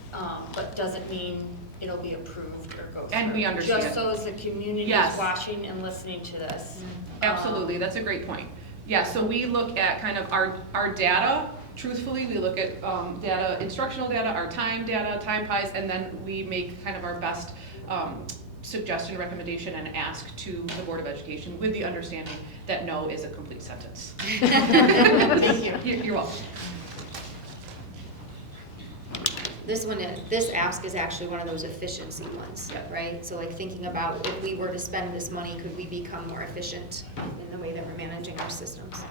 but doesn't mean it'll be approved or go through. And we understand. Just so as the community Yes. is watching and listening to this. Absolutely, that's a great point. Yeah, so we look at kind of our data. Truthfully, we look at data, instructional data, our time data, time pies, and then we make kind of our best suggestion, recommendation, and ask to the Board of Education with the understanding that no is a complete sentence. Thank you. You're welcome. This ask is actually one of those efficiency ones, right? So like thinking about if we were to spend this money, could we become more efficient in the way that we're managing our systems?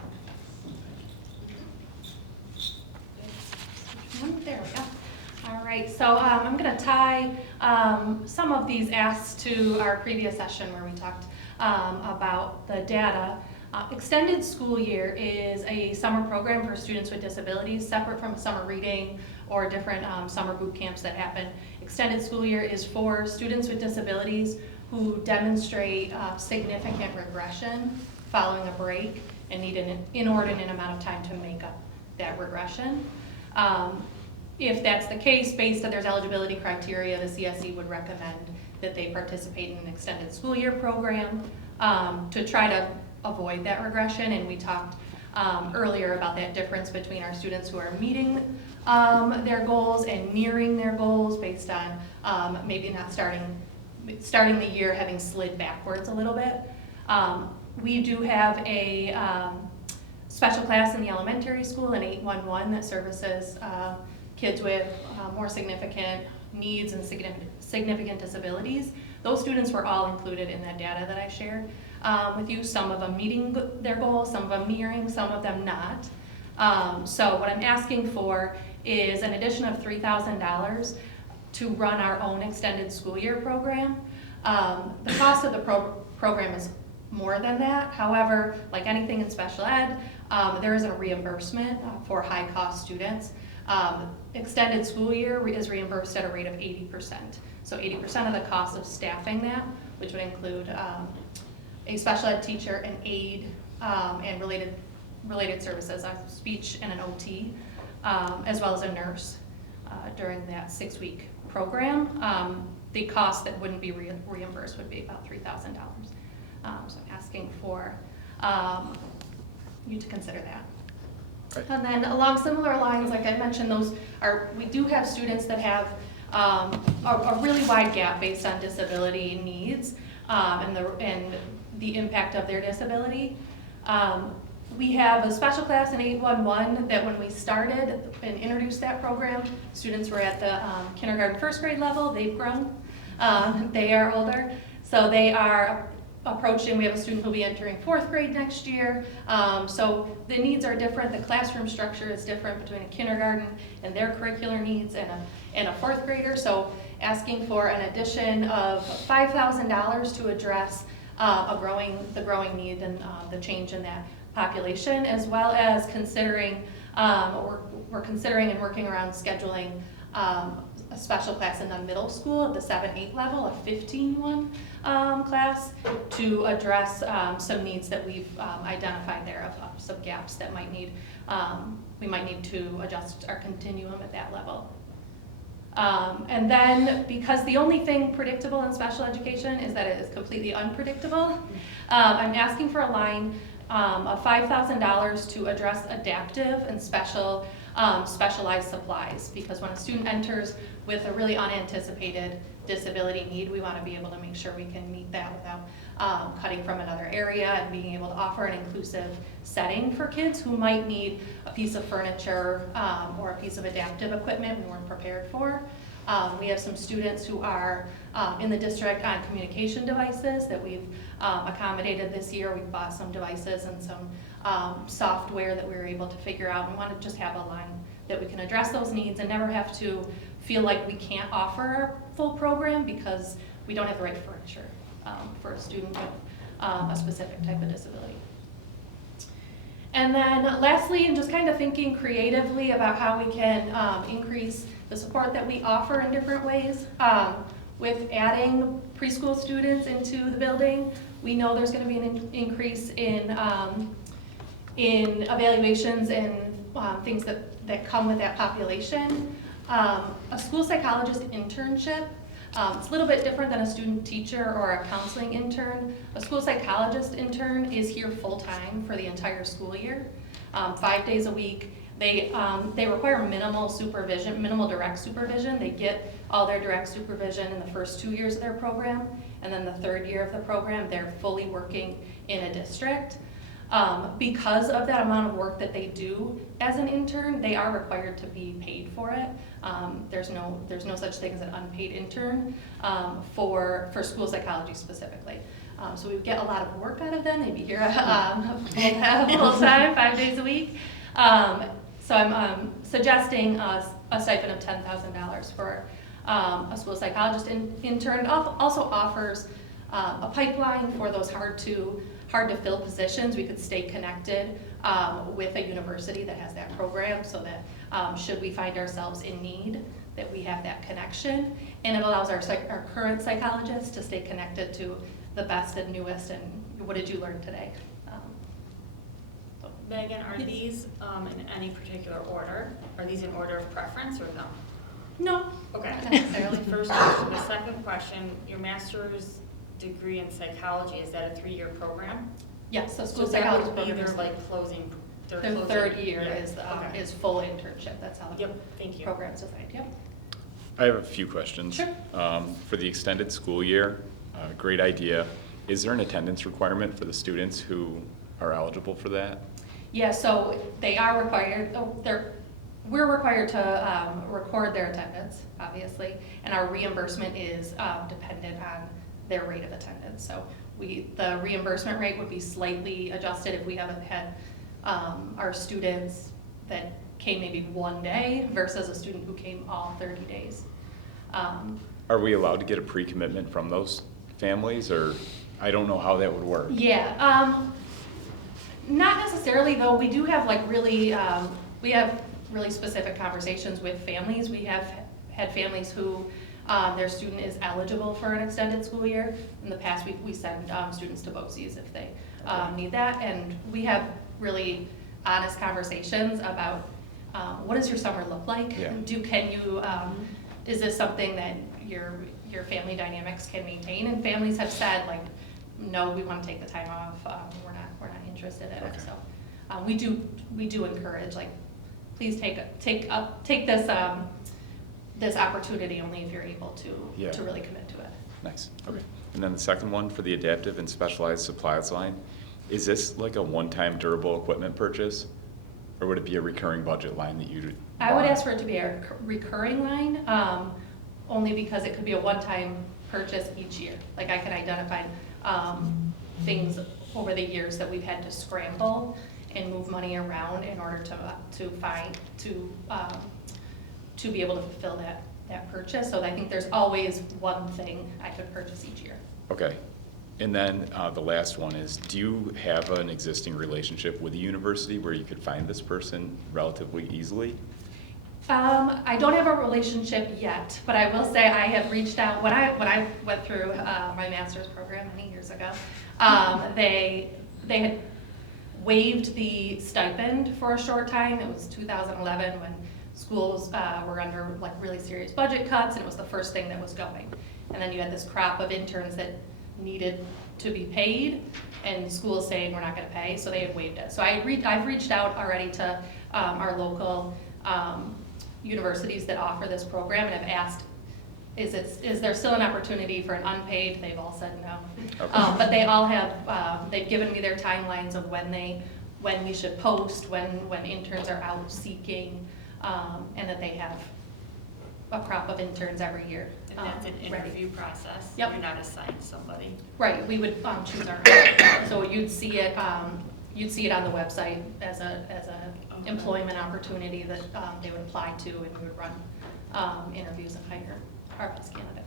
There we go. All right, so I'm going to tie some of these asks to our previous session where we talked about the data. Extended school year is a summer program for students with disabilities, separate from summer reading or different summer boot camps that happen. Extended school year is for students with disabilities who demonstrate significant regression following a break and need an inordinate amount of time to make up that regression. If that's the case, based on their eligibility criteria, the CSE would recommend that they participate in an extended school year program to try to avoid that regression. And we talked earlier about that difference between our students who are meeting their goals and nearing their goals based on maybe not starting the year having slid backwards a little bit. We do have a special class in the elementary school, an 811, that services kids with more significant needs and significant disabilities. Those students were all included in that data that I shared with you. Some of them meeting their goals, some of them nearing, some of them not. So what I'm asking for is an addition of $3,000 to run our own extended school year program. The cost of the program is more than that. However, like anything in special ed, there is a reimbursement for high cost students. Extended school year is reimbursed at a rate of 80%. So 80% of the cost of staffing that, which would include a special ed teacher, an aide, and related services, speech and an OT, as well as a nurse during that 6-week program. The cost that wouldn't be reimbursed would be about $3,000. So I'm asking for you to consider that. Right. And then along similar lines, like I mentioned, we do have students that have a really wide gap based on disability needs and the impact of their disability. We have a special class in 811 that when we started and introduced that program, students were at the kindergarten, first grade level. They've grown. They are older. So they are approaching, we have a student who'll be entering 4th grade next year. So the needs are different. The classroom structure is different between a kindergarten and their curricular needs and a 4th grader. So asking for an addition of $5,000 to address the growing need and the change in that population, as well as considering, we're considering and working around scheduling a special class in the middle school at the 7-8 level, a 15-1 class, to address some needs that we've identified there of some gaps that we might need to adjust our continuum at that level. And then, because the only thing predictable in special education is that it is completely unpredictable, I'm asking for a line of $5,000 to address adaptive and specialized supplies, because when a student enters with a really unanticipated disability need, we want to be able to make sure we can meet that without cutting from another area, and being able to offer an inclusive setting for kids who might need a piece of furniture or a piece of adaptive equipment we weren't prepared for. We have some students who are in the district on communication devices that we've accommodated this year. We've bought some devices and some software that we were able to figure out. We want to just have a line that we can address those needs and never have to feel like we can't offer a full program because we don't have the right furniture for a student with a specific type of disability. And then lastly, and just kind of thinking creatively about how we can increase the support that we offer in different ways. With adding preschool students into the building, we know there's going to be an increase in evaluations and things that come with that population. A school psychologist internship, it's a little bit different than a student teacher or a counseling intern. A school psychologist intern is here full-time for the entire school year, 5 days a week. They require minimal supervision, minimal direct supervision. They get all their direct supervision in the first 2 years of their program, and then the 3rd year of the program, they're fully working in a district. Because of that amount of work that they do as an intern, they are required to be paid for it. There's no such thing as an unpaid intern for school psychology specifically. So we get a lot of work out of them. They'd be here full time, 5 days a week. So I'm suggesting a stipend of $10,000 for a school psychologist intern. It also offers a pipeline for those hard to hard to fill positions, we could stay connected with a university that has that program so that should we find ourselves in need, that we have that connection. And it allows our current psychologists to stay connected to the best and newest and what did you learn today? Megan, are these in any particular order? Are these in order of preference or no? No. Okay. Not necessarily. First question. The second question, your master's degree in psychology, is that a 3-year program? Yes, so school So that psychology would be program their is like closing, their their closing third year yeah. is full internship. That's how the Thank you. program's designed. Yep. I have a few questions. Sure. For the extended school year, great idea. Is there an attendance requirement for the students who are eligible for that? Yeah, so they are required, we're required to record their attendance, obviously, and our reimbursement is dependent on their rate of attendance. So the reimbursement rate would be slightly adjusted if we haven't had our students that came maybe one day versus a student who came all 30 days. Are we allowed to get a pre-commitment from those families, or I don't know how that would work? Yeah, not necessarily though. We do have like really, we have really specific conversations with families. We have had families who their student is eligible for an extended school year. In the past, we send students to BOCES if they need that, and we have really honest conversations about what does your summer look like? Yeah. Can you, is this something that your family dynamics can maintain? And families have said like, no, we want to take the time off. We're not interested in it. So we do encourage like, please take this this opportunity only if you're able to really commit to it. Nice. Okay. And then the second one for the adaptive and specialized supplies line, is this like a one-time durable equipment purchase, or would it be a recurring budget line that you? I would ask for it to be a recurring line, only because it could be a one-time purchase each year. Like I can identify things over the years that we've had to scramble and move money around in order to be able to fulfill that purchase. So I think there's always one thing I could purchase each year. Okay. And then the last one is, do you have an existing relationship with the university where you could find this person relatively easily? I don't have a relationship yet, but I will say I have reached out, when I went through my master's program many years ago, they had waived the stipend for a short time. It was 2011 when schools were under like really serious budget cuts, and it was the first thing that was going. And then you had this crop of interns that needed to be paid, and schools saying we're not going to pay, so they had waived it. So I've reached out already to our local universities that offer this program, and have asked, is there still an opportunity for an unpaid? They've all said no. Okay. But they all have, they've given me their timelines of when we should post, when interns are out seeking, and that they have a crop of interns every year. And that's an interview process? Yep. You're not assigned somebody? Right, we would choose our, so you'd see it on the website as a employment opportunity that they would apply to, and we would run interviews and hire our best candidate.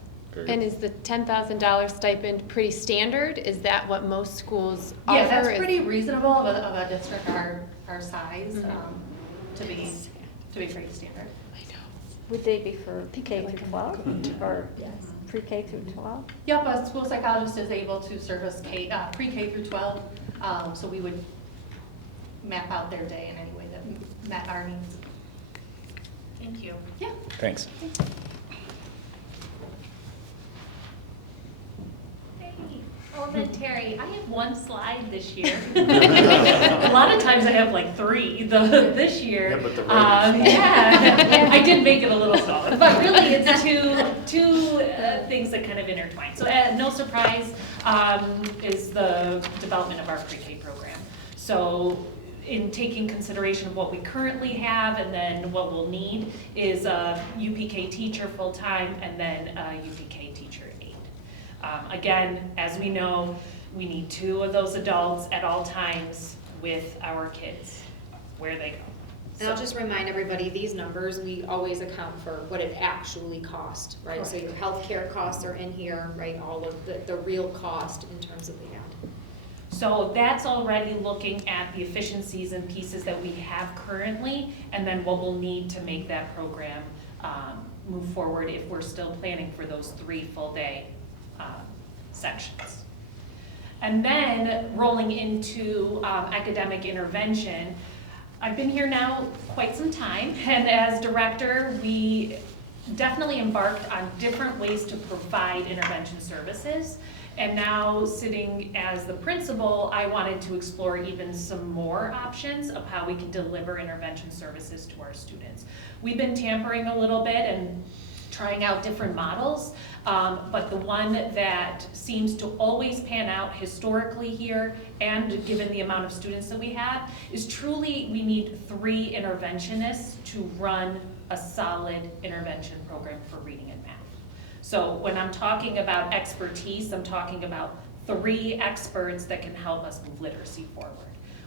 And is the $10,000 stipend pretty standard? Is that what most schools offer? Yeah, that's pretty reasonable of a district our size to be pretty standard. Would they be for K through 12 or pre-K through 12? Yep, a school psychologist is able to service pre-K through 12, so we would map out their day in any way that met our needs. Thank you. Yeah. Thanks. Elementary, I have one slide this year. A lot of times I have like 3 this year. Yeah, but the yeah, I did make it a little smaller, but really it's two things that kind of intertwine. So no surprise is the development of our pre-K program. So in taking consideration of what we currently have and then what we'll need is a UPK teacher full-time and then a UPK teacher aide. Again, as we know, we need 2 of those adults at all times with our kids where they go. And I'll just remind everybody, these numbers, we always account for what it actually cost, right? Correct. So your healthcare costs are in here, right? All of the real cost in terms of the ad. So that's already looking at the efficiencies and pieces that we have currently, and then what we'll need to make that program move forward if we're still planning for those 3 full-day sections. And then rolling into academic intervention, I've been here now quite some time, and as director, we definitely embarked on different ways to provide intervention services. And now, sitting as the principal, I wanted to explore even some more options of how we can deliver intervention services to our students. We've been tampering a little bit and trying out different models, but the one that seems to always pan out historically here, and given the amount of students that we have, is truly we need 3 interventionists to run a solid intervention program for reading and math. So when I'm talking about expertise, I'm talking about 3 experts that can help us move literacy forward.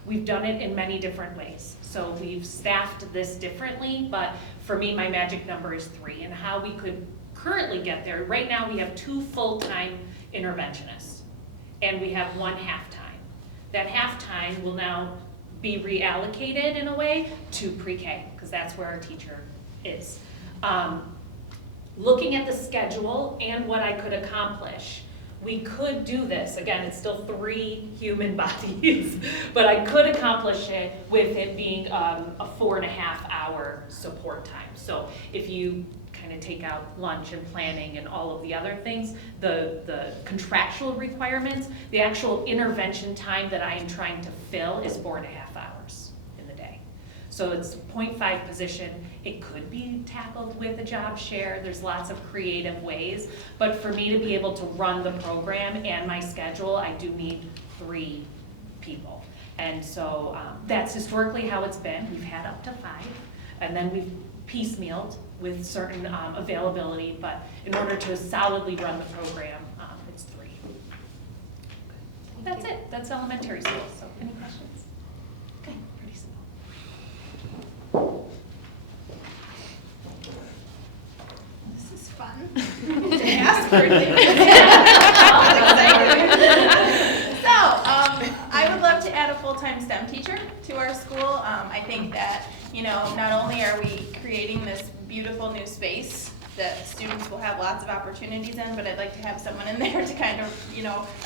We've done it in many different ways. So we've staffed this differently, but for me, my magic number is 3. And how we could currently get there, right now we have 2 full-time interventionists, and we have 1 half-time. That half-time will now be reallocated in a way to pre-K, because that's where our teacher is. Looking at the schedule and what I could accomplish, we could do this. Again, it's still 3 human bodies, but I could accomplish it with it being a 4.5-hour support time. So if you kind of take out lunch and planning and all of the other things, the contractual requirements, the actual intervention time that I am trying to fill is 4.5 hours in the day. So it's 0.5 position. It could be tackled with a job share. There's lots of creative ways. But for me to be able to run the program and my schedule, I do need 3 people. And so that's historically how it's been. We've had up to 5. And then we've piecemealed with certain availability. But in order to solidly run the program, it's 3. That's it. That's elementary school. So any questions? Okay, pretty simple. This is fun to ask for things. So, I would love to add a full-time STEM teacher to our school. I think that, not only are we creating this beautiful new space that students will have lots of opportunities in, but I'd like to have someone in there to kind of,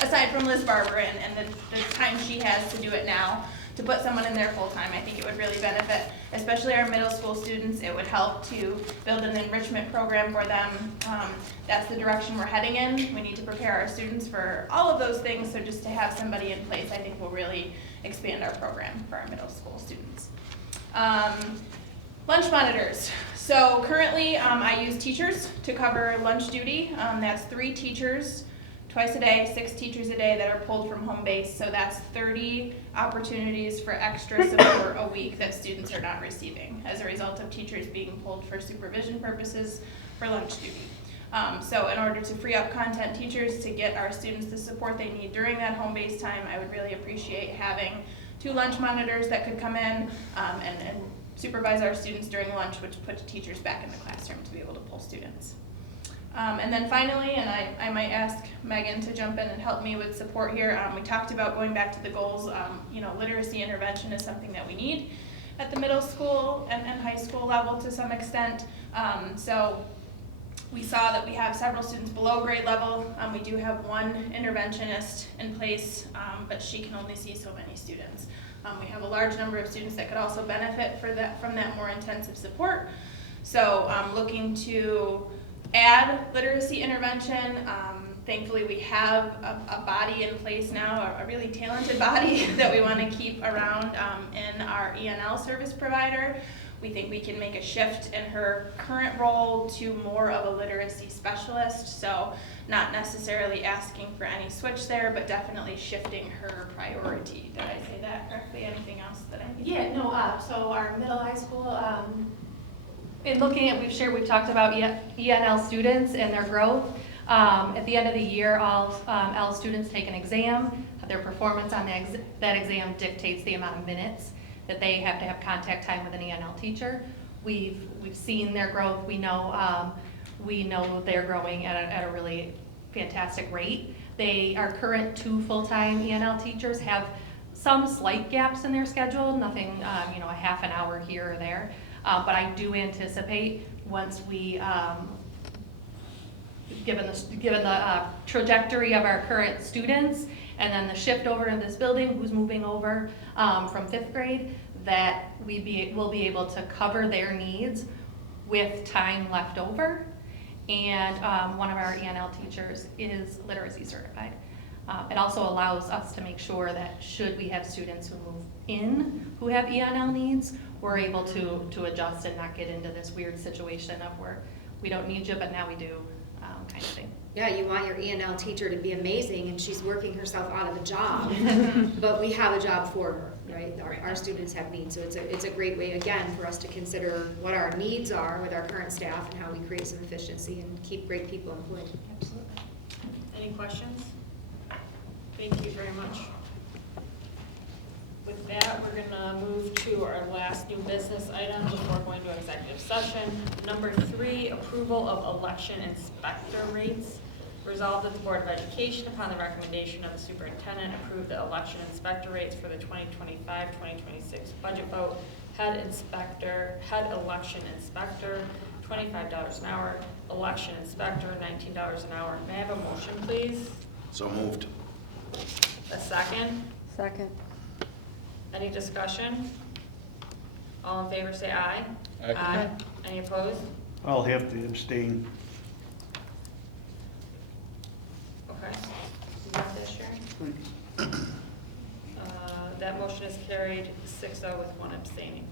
aside from Liz Barber and the time she has to do it now, to put someone in there full-time. I think it would really benefit, especially our middle school students. It would help to build an enrichment program for them. That's the direction we're heading in. We need to prepare our students for all of those things, so just to have somebody in place, I think will really expand our program for our middle school students. Lunch monitors. So currently, I use teachers to cover lunch duty. That's 3 teachers twice a day, 6 teachers a day that are pulled from home base. So that's 30 opportunities for extra support a week that students are not receiving as a result of teachers being pulled for supervision purposes for lunch duty. So in order to free up content teachers to get our students the support they need during that home base time, I would really appreciate having 2 lunch monitors that could come in and supervise our students during lunch, which puts teachers back in the classroom to be able to pull students. And then finally, and I might ask Megan to jump in and help me with support here, we talked about going back to the goals. Literacy intervention is something that we need at the middle school and high school level to some extent. So we saw that we have several students below grade level. We do have 1 interventionist in place, but she can only see so many students. We have a large number of students that could also benefit from that more intensive support. So looking to add literacy intervention. Thankfully, we have a body in place now, a really talented body that we want to keep around in our ENL service provider. We think we can make a shift in her current role to more of a literacy specialist. So not necessarily asking for any switch there, but definitely shifting her priority. Did I say that correctly? Anything else that I need? Yeah, no, so our middle high school, in looking at, we've talked about ENL students and their growth. At the end of the year, all L students take an exam. Their performance on that exam dictates the amount of minutes that they have to have contact time with an ENL teacher. We've seen their growth. We know they're growing at a really fantastic rate. Our current 2 full-time ENL teachers have some slight gaps in their schedule, nothing, a half an hour here or there. But I do anticipate once we, given the trajectory of our current students and then the shift over to this building, who's moving over from 5th grade, that we'll be able to cover their needs with time left over. And one of our ENL teachers is literacy certified. It also allows us to make sure that should we have students who move in who have ENL needs, we're able to adjust and not get into this weird situation of where we don't need you, but now we do, kind of thing. Yeah, you want your ENL teacher to be amazing and she's working herself out of a job, but we have a job for her, right? Our students have needs, so it's a great way, again, for us to consider what our needs are with our current staff and how we create some efficiency and keep great people employed. Absolutely. Any questions? Thank you very much. With that, we're gonna move to our last new business item before going to executive session. Number 3, approval of election inspector rates. Resolved that the Board of Education, upon the recommendation of the superintendent, approve the election inspector rates for the 2025-2026 budget vote. Head election inspector, $25 an hour. Election inspector, $19 an hour. May I have a motion, please? So moved. A second? Second. Any discussion? All in favor say aye. Aye. Any opposed? I'll have to abstain. Okay. You got this, Sharon? That motion is carried 6-0 with 1 abstaining.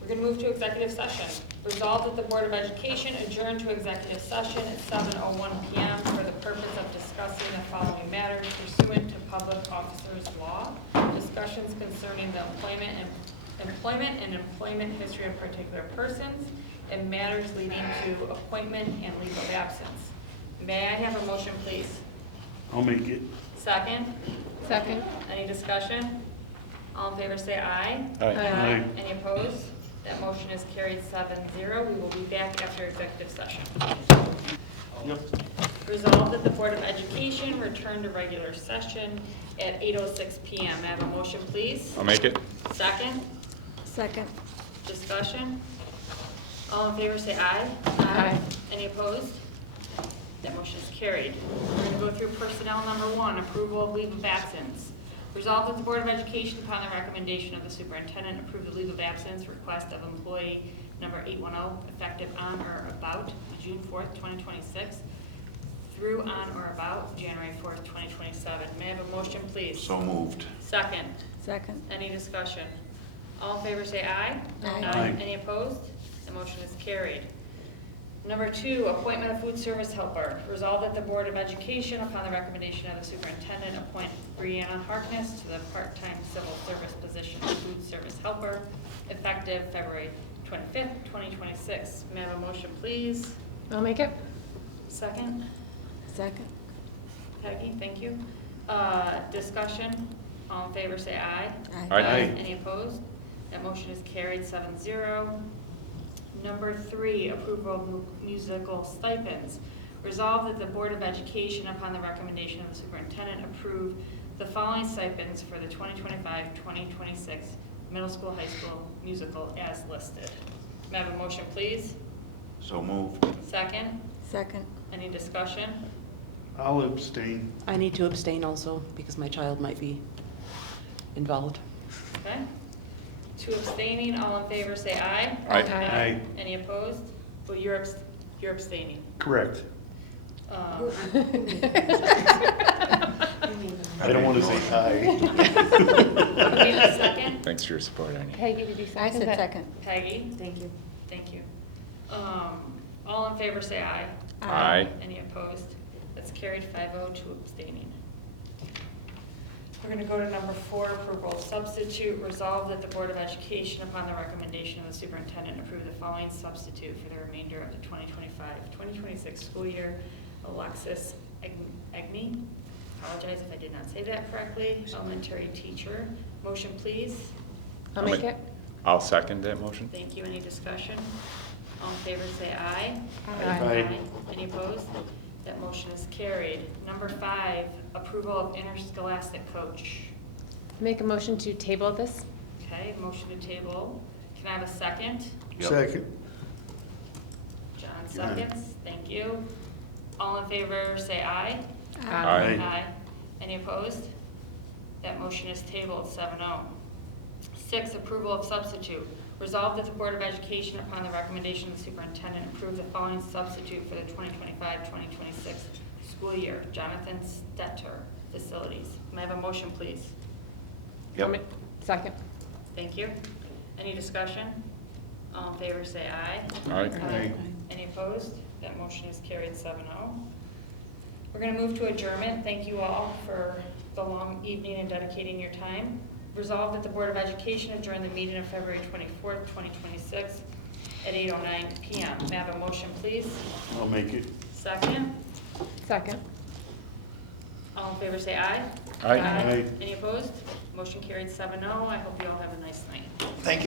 We're going to move to executive session. Resolved that the Board of Education adjourn to executive session at 7:01 p.m. for the purpose of discussing the following matters pursuant to Public Officers Law, discussions concerning the employment and employment history of particular persons, and matters leading to appointment and leave of absence. May I have a motion, please? I'll make it. Second? Second. Any discussion? All in favor say aye. Aye. Aye. Any opposed? That motion is carried 7-0. We will be back after executive session. Yep. Resolved that the Board of Education return to regular session at 8:06 p.m. May I have a motion, please? I'll make it. Second? Second. Discussion? All in favor say aye. Aye. Any opposed? That motion is carried. We're going to go through personnel number 1, approval of leave of absence. Resolved that the Board of Education, upon the recommendation of the superintendent, approve the leave of absence request of employee number 810, effective on or about June 4th, 2026, through on or about January 4th, 2027. May I have a motion, please? So moved. Second. Second. Any discussion? All in favor say aye. Aye. Aye. Any opposed? The motion is carried. Number 2, appointment of food service helper. Resolved that the Board of Education, upon the recommendation of the superintendent, appoint Brianna Harkness to the part-time civil service position of food service helper, effective February 25th, 2026. May I have a motion, please? I'll make it. Second? Second. Peggy, thank you. Discussion? All in favor say aye. Aye. Aye. Any opposed? That motion is carried 7-0. Number 3, approval of musical stipends. Resolved that the Board of Education, upon the recommendation of the superintendent, approve the following stipends for the 2025-2026 middle school, high school musical as listed. May I have a motion, please? So moved. Second? Second. Any discussion? I'll abstain. I need to abstain also because my child might be involved. Okay. 2 abstaining, all in favor say aye. Aye. Aye. Any opposed? Well, you're abstaining. Correct. Um, I don't want to say aye. Okay, the second? Thanks for your support, Annie. Peggy, did you I second said that? second. Peggy? Thank you. Thank you. All in favor say aye. Aye. Any opposed? That's carried 5-0, 2 abstaining. We're going to go to number 4, approval of substitute. Resolved that the Board of Education, upon the recommendation of the superintendent, approve the following substitute for the remainder of the 2025-2026 school year. Alexis Egni, apologize if I did not say that correctly, elementary teacher. Motion, please. I'll make it. I'll second that motion. Thank you. Any discussion? All in favor, say aye. Aye. Any opposed? That motion is carried. Number 5, approval of interscholastic coach. Make a motion to table this. Okay, motion to table. Can I have a second? Second. John seconds. Thank you. All in favor, say aye. Aye. Aye. Any opposed? That motion is tabled, 7-0. 6, approval of substitute. Resolved that the Board of Education, upon the recommendation of the superintendent, approve the following substitute for the 2025-2026 school year. Jonathan Stetter, facilities. May I have a motion, please? Second. Thank you. Any discussion? All in favor, say aye. Aye. Any opposed? That motion is carried, 7-0. We're going to move to adjournment. Thank you all for the long evening and dedicating your time. Resolved that the Board of Education adjourn the meeting of February 24th, 2026 at 8:09 p.m. May I have a motion, please? I'll make it. Second. Second. All in favor, say aye. Aye. Aye. Any opposed? Motion carried, 7-0. I hope you all have a nice night. Thank you.